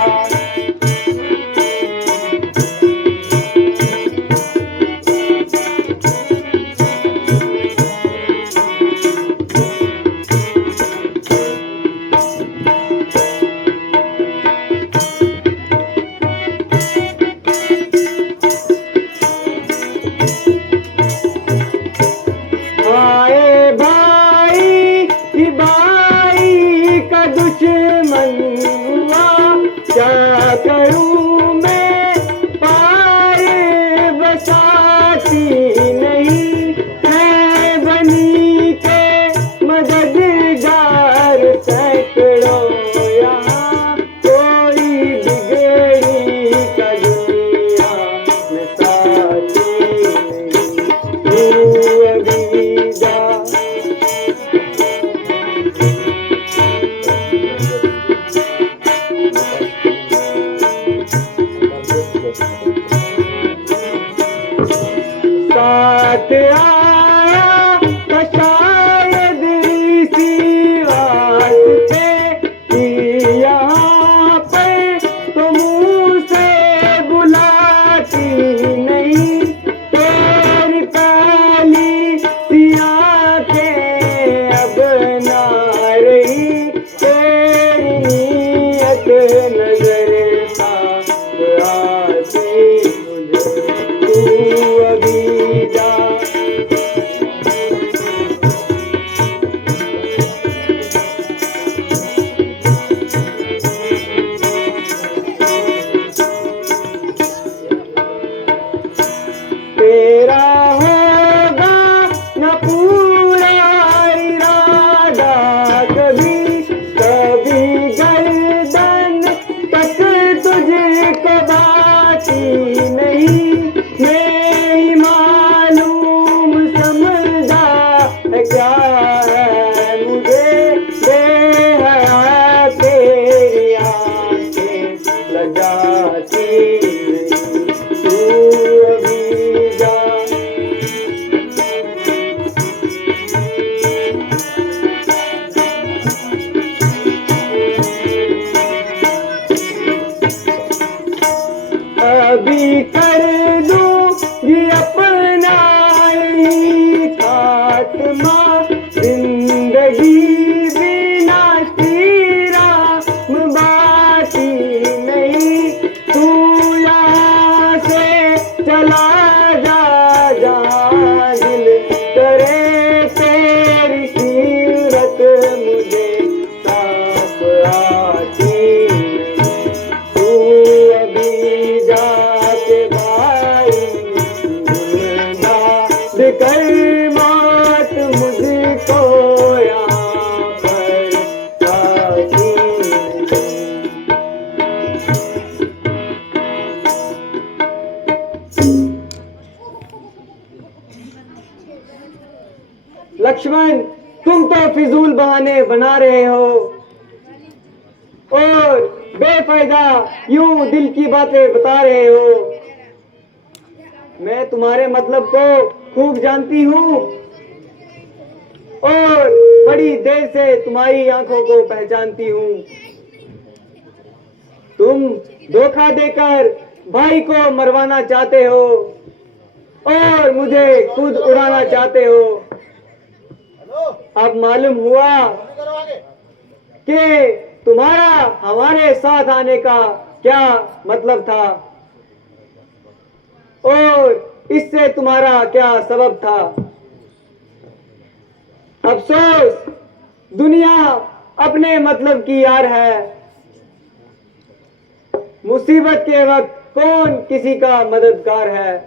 आए भाई की भाई का दुश्मन हुआ, क्या करूं मैं पार बसाती नहीं। है बनी के मददगार सैकड़ों यहाँ, कोई बिगड़ी का दुनिया में साथी नहीं। तू अभी जा। साथ आया तो शायद इसी वास्ते कि यहाँ पर तो मुँह से बुलाती नहीं। तेरी पहली सिया के अब ना रही, तेरी नीयत नजर साफ आती मुझे। तू अभी जा। लक्ष्मण, तुम तो फिजूल बहाने बना रहे हो और बेफायदा यूं दिल की बातें बता रहे हो। मैं तुम्हारे मतलब को खूब जानती हूँ और बड़ी देर से तुम्हारी आंखों को पहचानती हूँ। तुम धोखा देकर भाई को मरवाना चाहते हो और मुझे खुद उड़ाना चाहते हो। अब मालूम हुआ कि तुम्हारा हमारे साथ आने का क्या मतलब था और इससे तुम्हारा क्या सबब था। अफसोस, दुनिया अपने मतलब की यार है। मुसीबत के वक्त कौन किसी का मददगार है।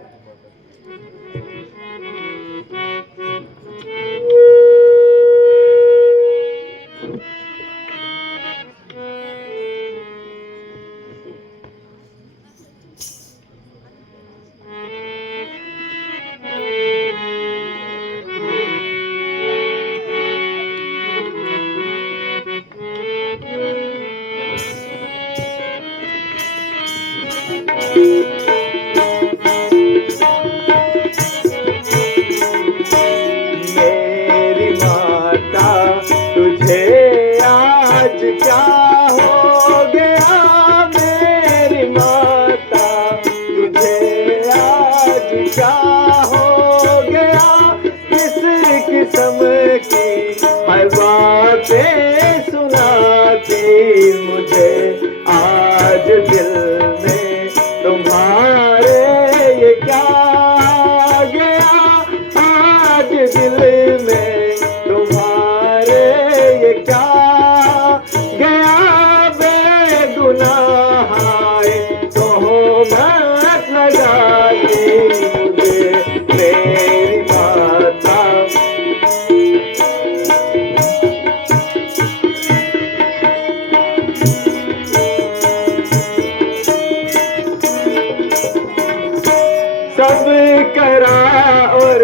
मेरी माता, तुझे आज क्या हो गया। मेरी माता, तुझे आज क्या हो गया। किस किस्म की हर बातें सुनाती मुझे आज दिल में तुम्हारे ये क्या गया। आज दिल में तुम्हारे ये क्या गया। बेगुनाह तोहमत लगाती मुझे मेरी माता। सब करा और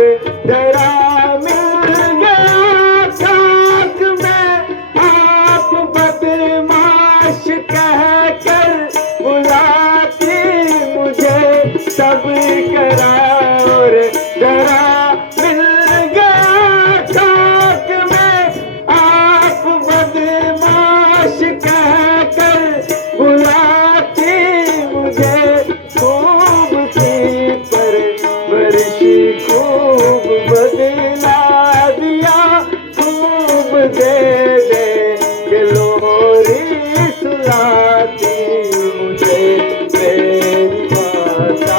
डरा मिल गया खाक में। आप बदमाश कह कर बुलाती मुझे। सब करा और डरा मिल गया खाक में। आप बदमाश कह कर बुलाती मुझे। खूब थी पर वर्षी खूब बदला दिया। खूब दे दे के लोरी सुलाती मुझे मेरी माता।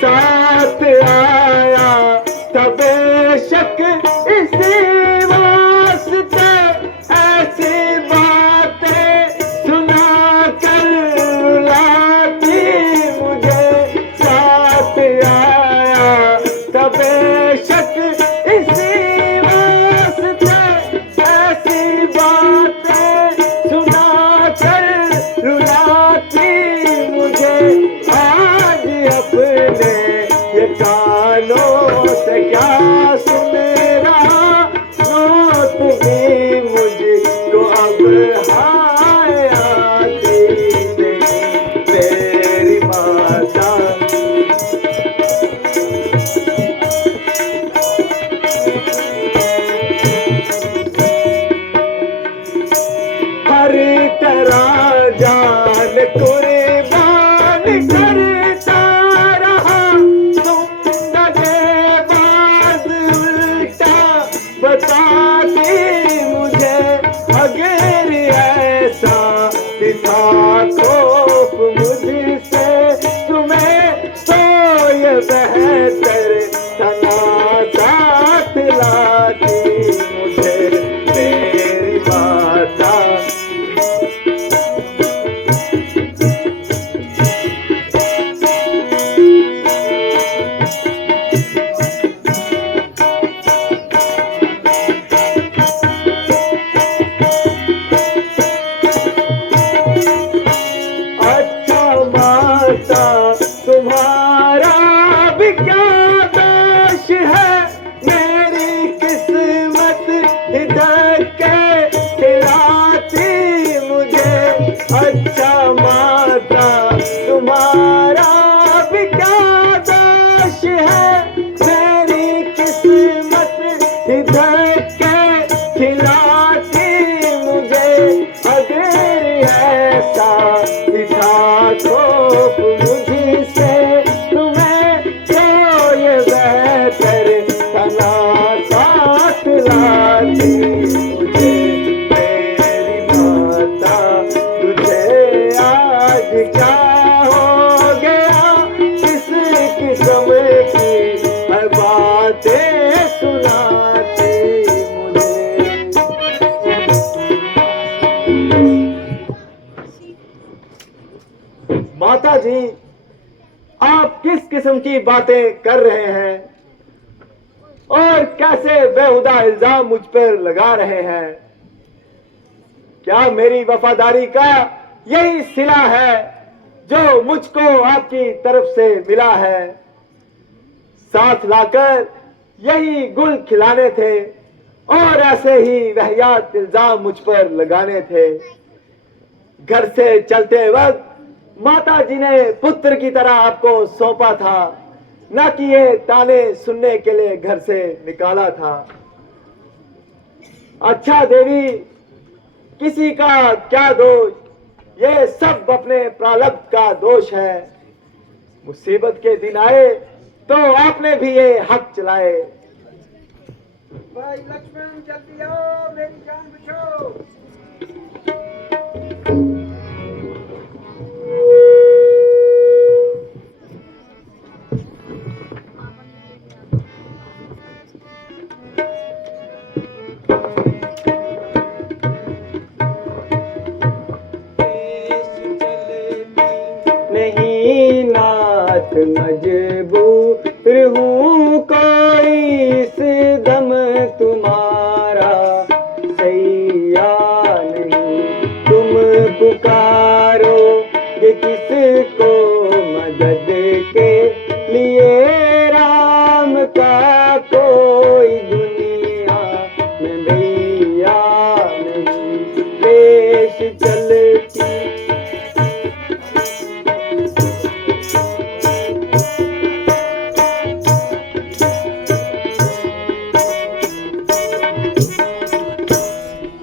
साथ आया तब शक इसी वास्ते। ऐसी बातें सुना कर रुलाती मुझे। साथ आया तब शक इसी वास्ते। ऐसी बातें सुना कर रुलाती मुझे। आज अपने ये कानों से क्या सुन रहा हूँ। तुम्ही मुझको अब हाय आती नहीं मेरी माता। हर तरह जान कुर्बान करता रहा। तुम दगेबाज उल्टा बताती मुझे। अगर ऐसा दिखा खौफ मुझसे तुम्हें तो ये बेहतर तना साथ लाती मुझे मेरी माता। मुझे मेरी माता, तुझे आज क्या हो गया, किस किस्म की हर बातें सुनाती मुझे। माता जी, आप किस किस्म की बातें कर रहे हैं और कैसे बेहुदा इल्जाम मुझ पर लगा रहे हैं? क्या मेरी वफादारी का यही सिला है जो मुझको आपकी तरफ से मिला है? साथ लाकर यही गुल खिलाने थे और ऐसे ही वाहियात इल्जाम मुझ पर लगाने थे। घर से चलते वक्त माता जी ने पुत्र की तरह आपको सौंपा था, न कि ये ताने सुनने के लिए घर से निकाला था। अच्छा देवी, किसी का क्या दोष, ये सब अपने प्रारब्ध का दोष है। मुसीबत के दिन आए तो आपने भी ये हक चलाए। भाई लक्ष्मण जल्दी आओ, मेरी जान बचाओ। नहीं नाथ मजबूर हूँ कोई इस दम तुम्हारा सैया नहीं, तुम पुकारो ये किसको मदद के लिए, राम का कोई दुनिया में भैया नहीं, देश चलती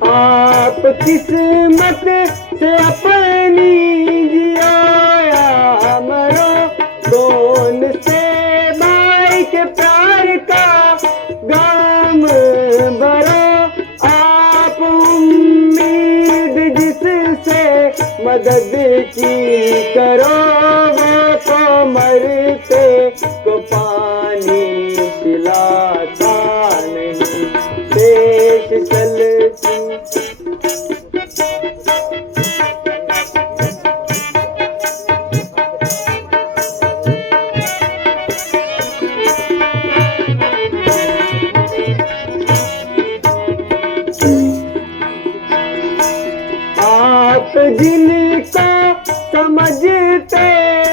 आप किस्मत से अपनी जियाया मरो, कौन से भाई के प्यार का गम भरो। आप उम्मीद जिससे मदद की करो, वो तो मरते को पानी पिलाता नहीं, देश चलती आप जिनको समझते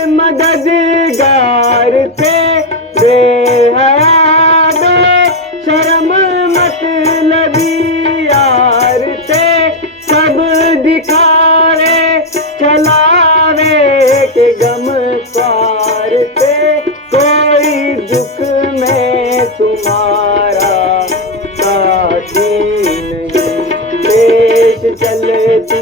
मददगार थे, बेहया बेशर्म मतलबी यार थे, सब दिखावे चलावे के गम स्वार थे, कोई दुख में तुम्हारा साथी नहीं, देश चलती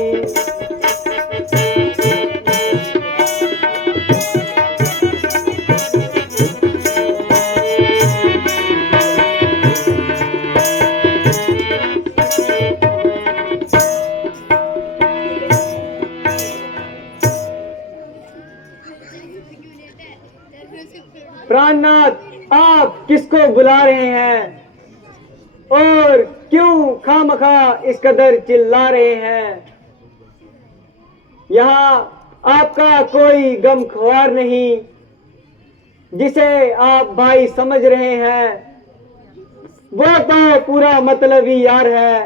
प्राणनाथ, आप किसको बुला रहे हैं और क्यों खामखा इस कदर चिल्ला रहे हैं? यहाँ आपका कोई गमख्वार नहीं, जिसे आप भाई समझ रहे हैं वो तो पूरा मतलबी यार है।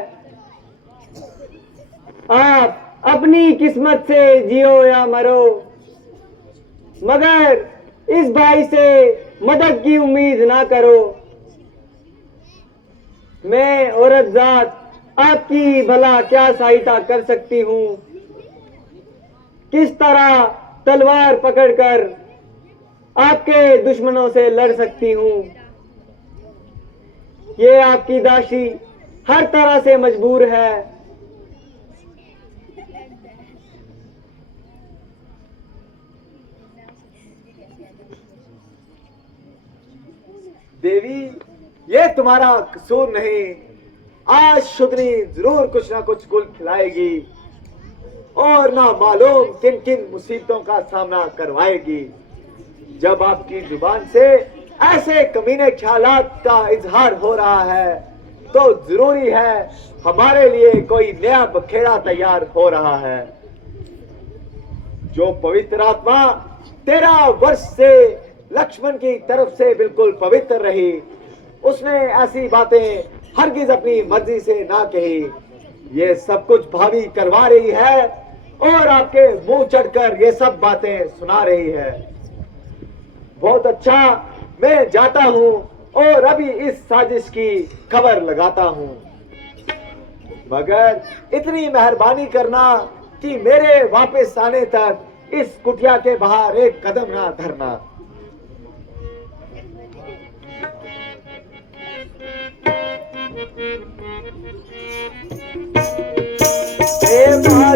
आप अपनी किस्मत से जियो या मरो, मगर इस भाई से मदद की उम्मीद ना करो। मैं औरत जात आपकी भला क्या सहायता कर सकती हूँ? किस तरह तलवार पकड़कर आपके दुश्मनों से लड़ सकती हूँ? ये आपकी दासी हर तरह से मजबूर है। देवी, ये तुम्हारा कसूर नहीं, आज शुगनी जरूर कुछ ना कुछ गुल खिलाएगी और ना मालूम किन किन मुसीबतों का सामना करवाएगी। जब आपकी जुबान से ऐसे कमीने ख्यालात का इजहार हो रहा है तो जरूरी है हमारे लिए कोई नया बखेड़ा तैयार हो रहा है। जो पवित्र आत्मा 13 वर्ष से लक्ष्मण की तरफ से बिल्कुल पवित्र रही, उसने ऐसी बातें हरगिज अपनी मर्जी से ना कही। ये सब कुछ भाभी करवा रही है और आपके मुंह चढ़कर ये सब बातें सुना रही है। बहुत अच्छा, मैं जाता हूं और अभी इस साजिश की खबर लगाता हूं, मगर इतनी मेहरबानी करना कि मेरे वापस आने तक इस कुटिया के बाहर एक कदम ना धरना।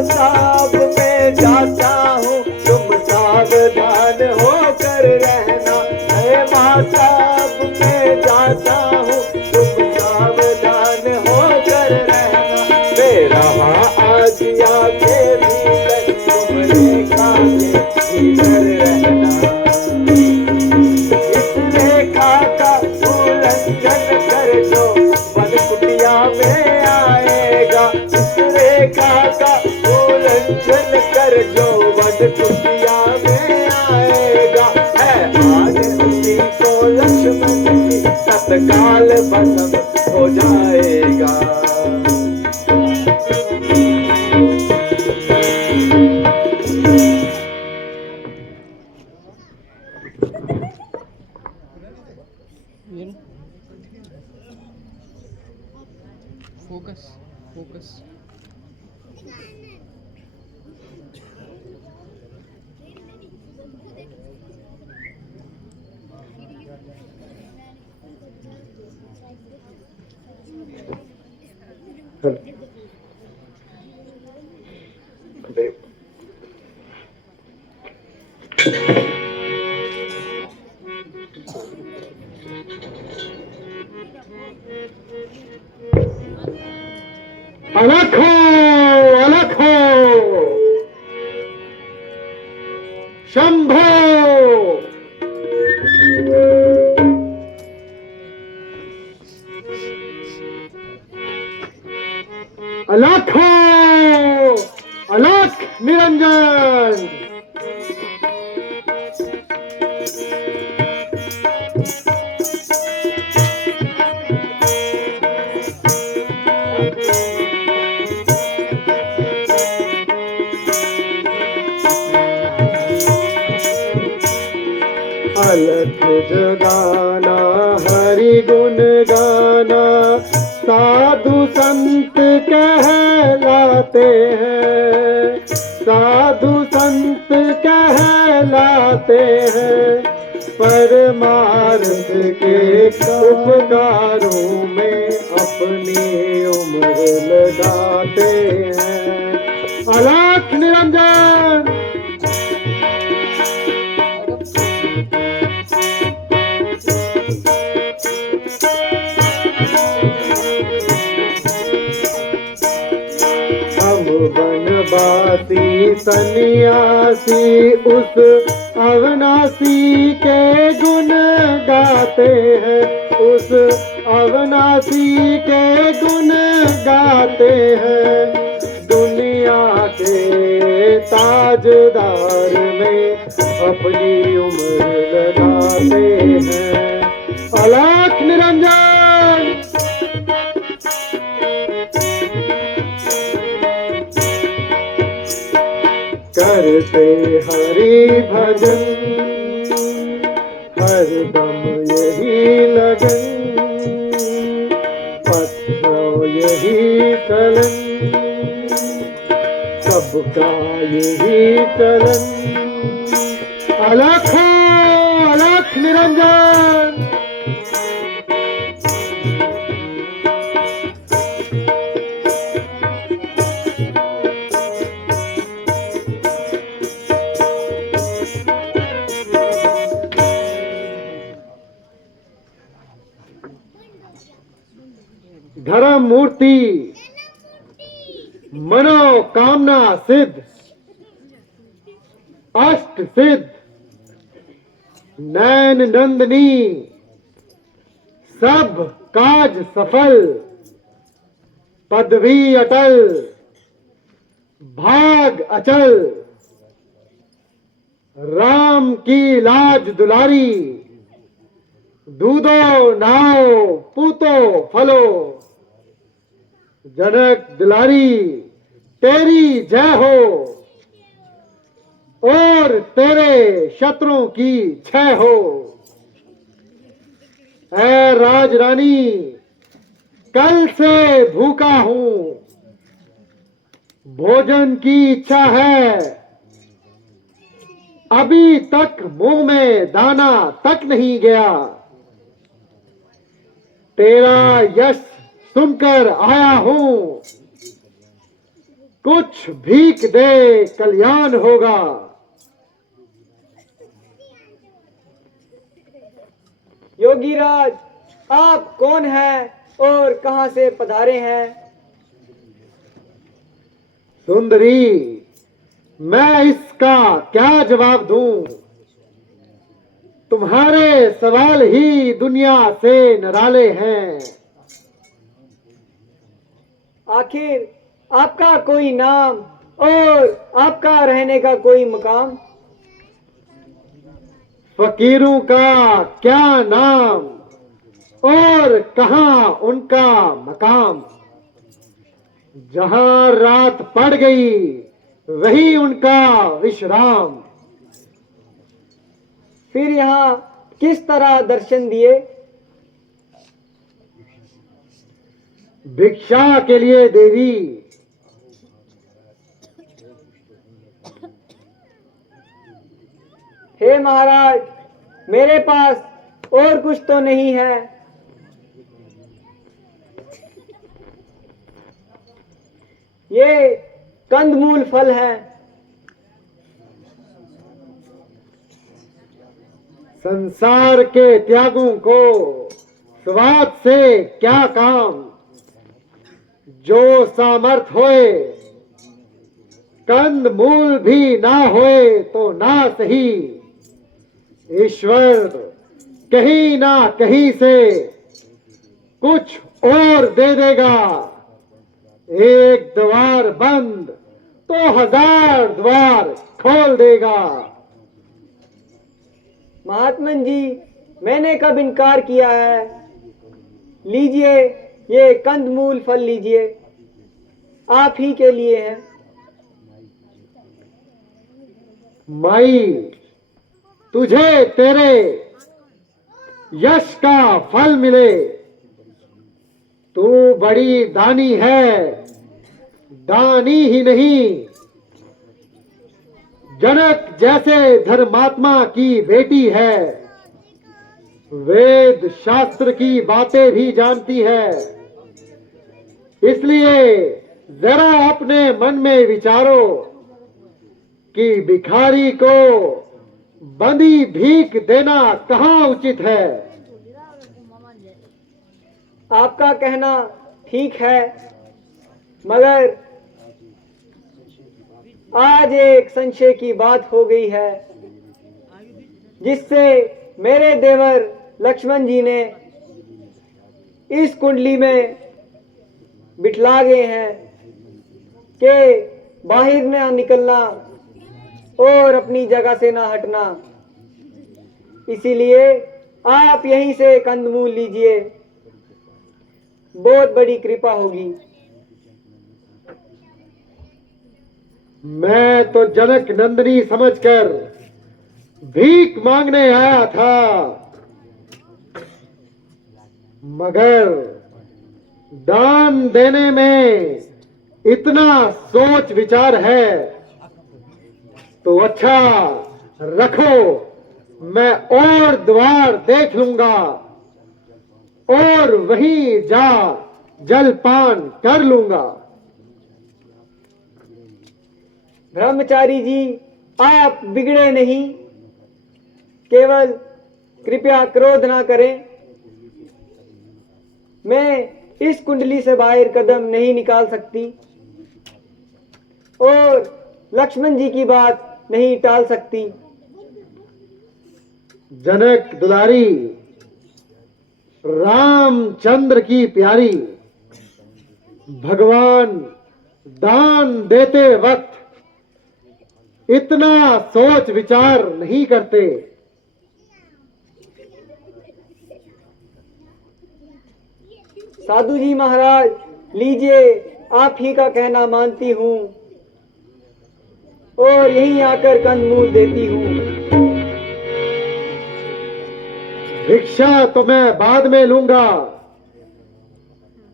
साहब मैं जाता हूँ, तुम सावधान होकर रहना। साहब मैं जाता हूँ, तुम सावधान होकर रहना। मेरा आज आके भीतर तुम रेखा के भीतर रहना। इस रेखा का उल्लंघन कर जो वन कुटिया में आएगा। इस रेखा का उल्लंघन कर जो वन कुटिया में आएगा। है आज उसी को लक्ष्मण की तत्काल भस्म हो जाएगा। अलखो अलखो शंभो। अलखो अलख निरंजन। अलख जगाना हरि गुण गाना साधु संत कहलाते हैं। साधु संत कहलाते हैं। परमार्थ के उपकारों में अपनी उम्र लगाते हैं। अलख निरंजन। वनवासी सन्यासी उस अविनाशी के गुण गाते हैं। उस अविनाशी के गुण गाते हैं। दुनिया के ताजदार में अपनी उम्र लगाते हैं। अलख निरंजन। करते हरि भजन हरदम यही लगन। पत्रों यही चलन सबका यही चलन। अलख अलख निरंजन। धर्म मूर्ति मनोकामना सिद्ध, अष्ट सिद्ध, नैन नंदनी, सब काज सफल, पदवी अटल, भाग अचल, राम की लाज दुलारी, दूधो नाओ पूतो फलो, जनक दुलारी तेरी जय हो और तेरे शत्रुओं की छय हो। ऐ राज रानी, कल से भूखा हूं, भोजन की इच्छा है, अभी तक मुंह में दाना तक नहीं गया। तेरा यश सुनकर आया हूं, कुछ भीख दे कल्याण होगा। योगीराज, आप कौन हैं और कहां से पधारे हैं? सुंदरी, मैं इसका क्या जवाब दूं? तुम्हारे सवाल ही दुनिया से निराले हैं। आखिर आपका कोई नाम और आपका रहने का कोई मकाम? फकीरों का क्या नाम और कहां उनका मकाम? जहां रात पड़ गई वही उनका विश्राम। फिर यहाँ किस तरह दर्शन दिए? भिक्षा के लिए देवी। हे महाराज, मेरे पास और कुछ तो नहीं है। ये कंदमूल फल है। संसार के त्यागों को स्वाद से क्या काम? जो सामर्थ होए, कंद मूल भी ना होए तो ना सही। ईश्वर कहीं ना कहीं से कुछ और दे देगा। एक द्वार बंद तो हजार द्वार खोल देगा। महात्मन जी, मैंने कब इनकार किया है? लीजिए, ये कंदमूल फल लीजिए, आप ही के लिए है। माई, तुझे तेरे यश का फल मिले। तू बड़ी दानी है, दानी ही नहीं, जनक जैसे धर्मात्मा की बेटी है। वेद शास्त्र की बातें भी जानती है। इसलिए जरा अपने मन में विचारो कि भिखारी को बंदी भीख देना कहाँ उचित है। आपका कहना ठीक है, मगर आज एक संशय की बात हो गई है, जिससे मेरे देवर लक्ष्मण जी ने इस कुंडली में बिठला गए हैं कि बाहर ना निकलना और अपनी जगह से ना हटना। इसीलिए आप यहीं से कंदमूल लीजिए, बहुत बड़ी कृपा होगी। मैं तो जनक नंदिनी समझकर भीख मांगने आया था, मगर दान देने में इतना सोच विचार है तो अच्छा रखो, मैं और द्वार देख लूंगा और वहीं जा जलपान कर लूंगा। ब्रह्मचारी जी, आप बिगड़े नहीं, केवल कृपया क्रोध ना करें। मैं इस कुंडली से बाहर कदम नहीं निकाल सकती और लक्ष्मण जी की बात नहीं टाल सकती। जनक दुलारी, रामचंद्र की प्यारी, भगवान दान देते वक्त इतना सोच विचार नहीं करते। साधु जी महाराज, लीजिए, आप ही का कहना मानती हूँ और यहीं आकर कंदमूल देती हूँ। भिक्षा तो मैं बाद में लूंगा,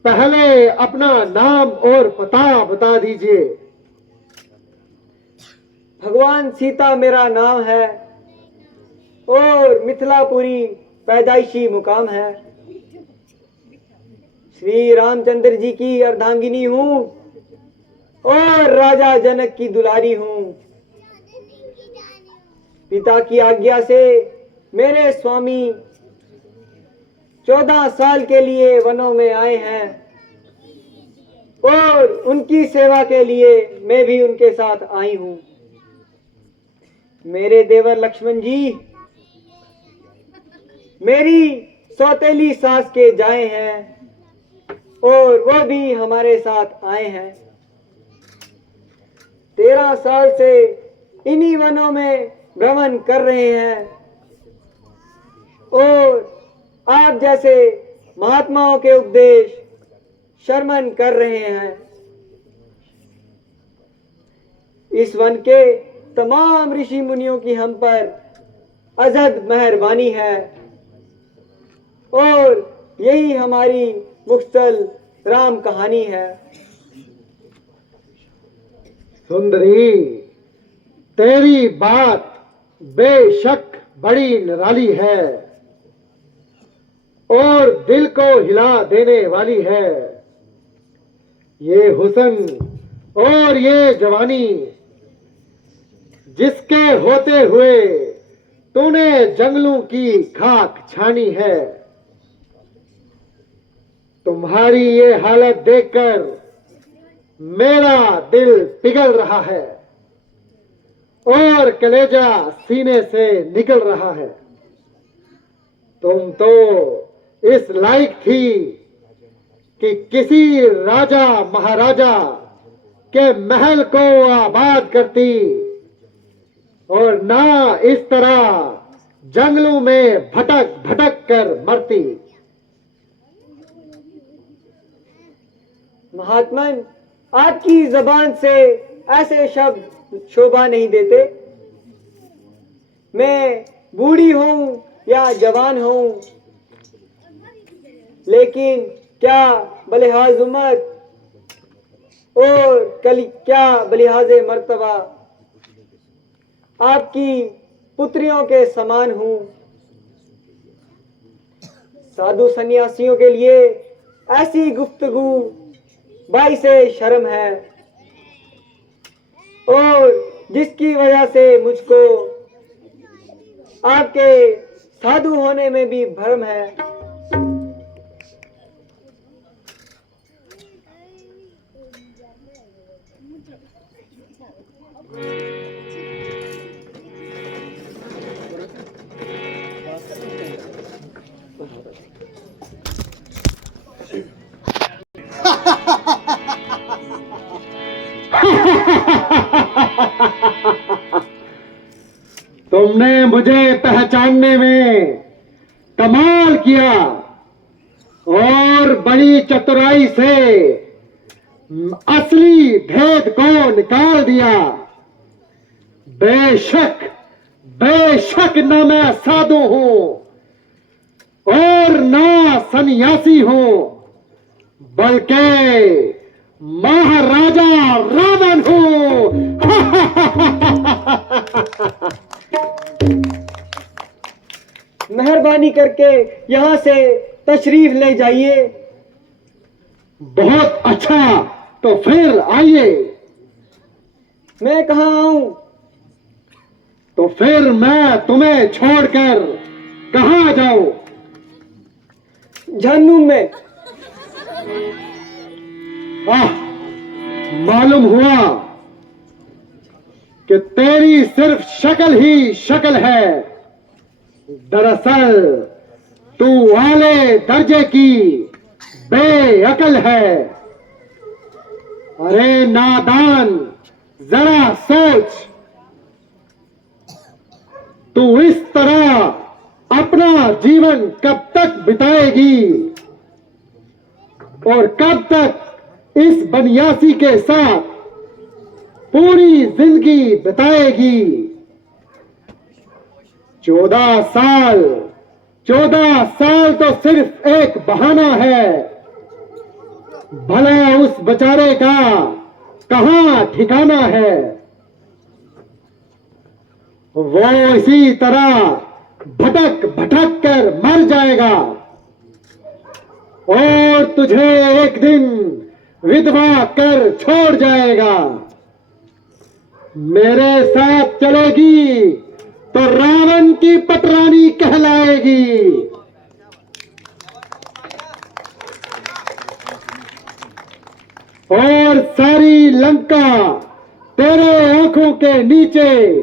पहले अपना नाम और पता बता दीजिए। भगवान सीता मेरा नाम है और मिथिलापुरी पैदाइशी मुकाम है। श्री रामचंद्र जी की अर्धांगिनी हूँ और राजा जनक की दुलारी हूँ। पिता की आज्ञा से मेरे स्वामी 14 साल के लिए वनों में आए हैं और उनकी सेवा के लिए मैं भी उनके साथ आई हूँ। मेरे देवर लक्ष्मण जी मेरी सौतेली सास के जाए हैं और वह भी हमारे साथ आए हैं। 13 साल से इन्हीं वनों में भ्रमण कर रहे हैं और आप जैसे महात्माओं के उपदेश श्रवण कर रहे हैं। इस वन के तमाम ऋषि मुनियों की हम पर अजद मेहरबानी है और यही हमारी मुख्तल राम कहानी है। सुंदरी, तेरी बात बेशक बड़ी निराली है और दिल को हिला देने वाली है। ये हुस्न और ये जवानी जिसके होते हुए तूने जंगलों की खाक छानी है, तुम्हारी ये हालत देखकर मेरा दिल पिघल रहा है और कलेजा सीने से निकल रहा है। तुम तो इस लायक थी कि किसी राजा महाराजा के महल को आबाद करती और ना इस तरह जंगलों में भटक भटक कर मरती। महात्मन, आपकी जबान से ऐसे शब्द शोभा नहीं देते। मैं बूढ़ी हूं या जवान हूं, लेकिन क्या बलिहाज उम्र और क्या बलिहाज मर्तबा आपकी पुत्रियों के समान हूं। साधु सन्यासियों के लिए ऐसी गुफ्तगू बाई से शर्म है और जिसकी वजह से मुझको आपके साधु होने में भी भ्रम है। तुमने मुझे पहचानने में कमाल किया और बड़ी चतुराई से असली भेद को निकाल दिया। बेशक बेशक न मैं साधु हूं और न सन्यासी हूं, बल्कि महाराजा रावण हूं। मेहरबानी करके यहाँ से तशरीफ ले जाइए। बहुत अच्छा, तो फिर आइए। मैं कहाँ आऊं? तो फिर मैं तुम्हें छोड़कर कहाँ जाऊं? जहन्नुम में। मालूम हुआ कि तेरी सिर्फ शक्ल ही शक्ल है, दरअसल तू आले दर्जे की बेअक्ल है। अरे नादान, जरा सोच, तू इस तरह अपना जीवन कब तक बिताएगी और कब तक इस बनियासी के साथ पूरी जिंदगी बिताएगी। 14 साल तो सिर्फ एक बहाना है। भला उस बेचारे का कहां ठिकाना है। वो इसी तरह भटक भटक कर मर जाएगा और तुझे एक दिन विधवा कर छोड़ जाएगा। मेरे साथ चलेगी तो रावण की पटरानी कहलाएगी। और सारी लंका तेरे आंखों के नीचे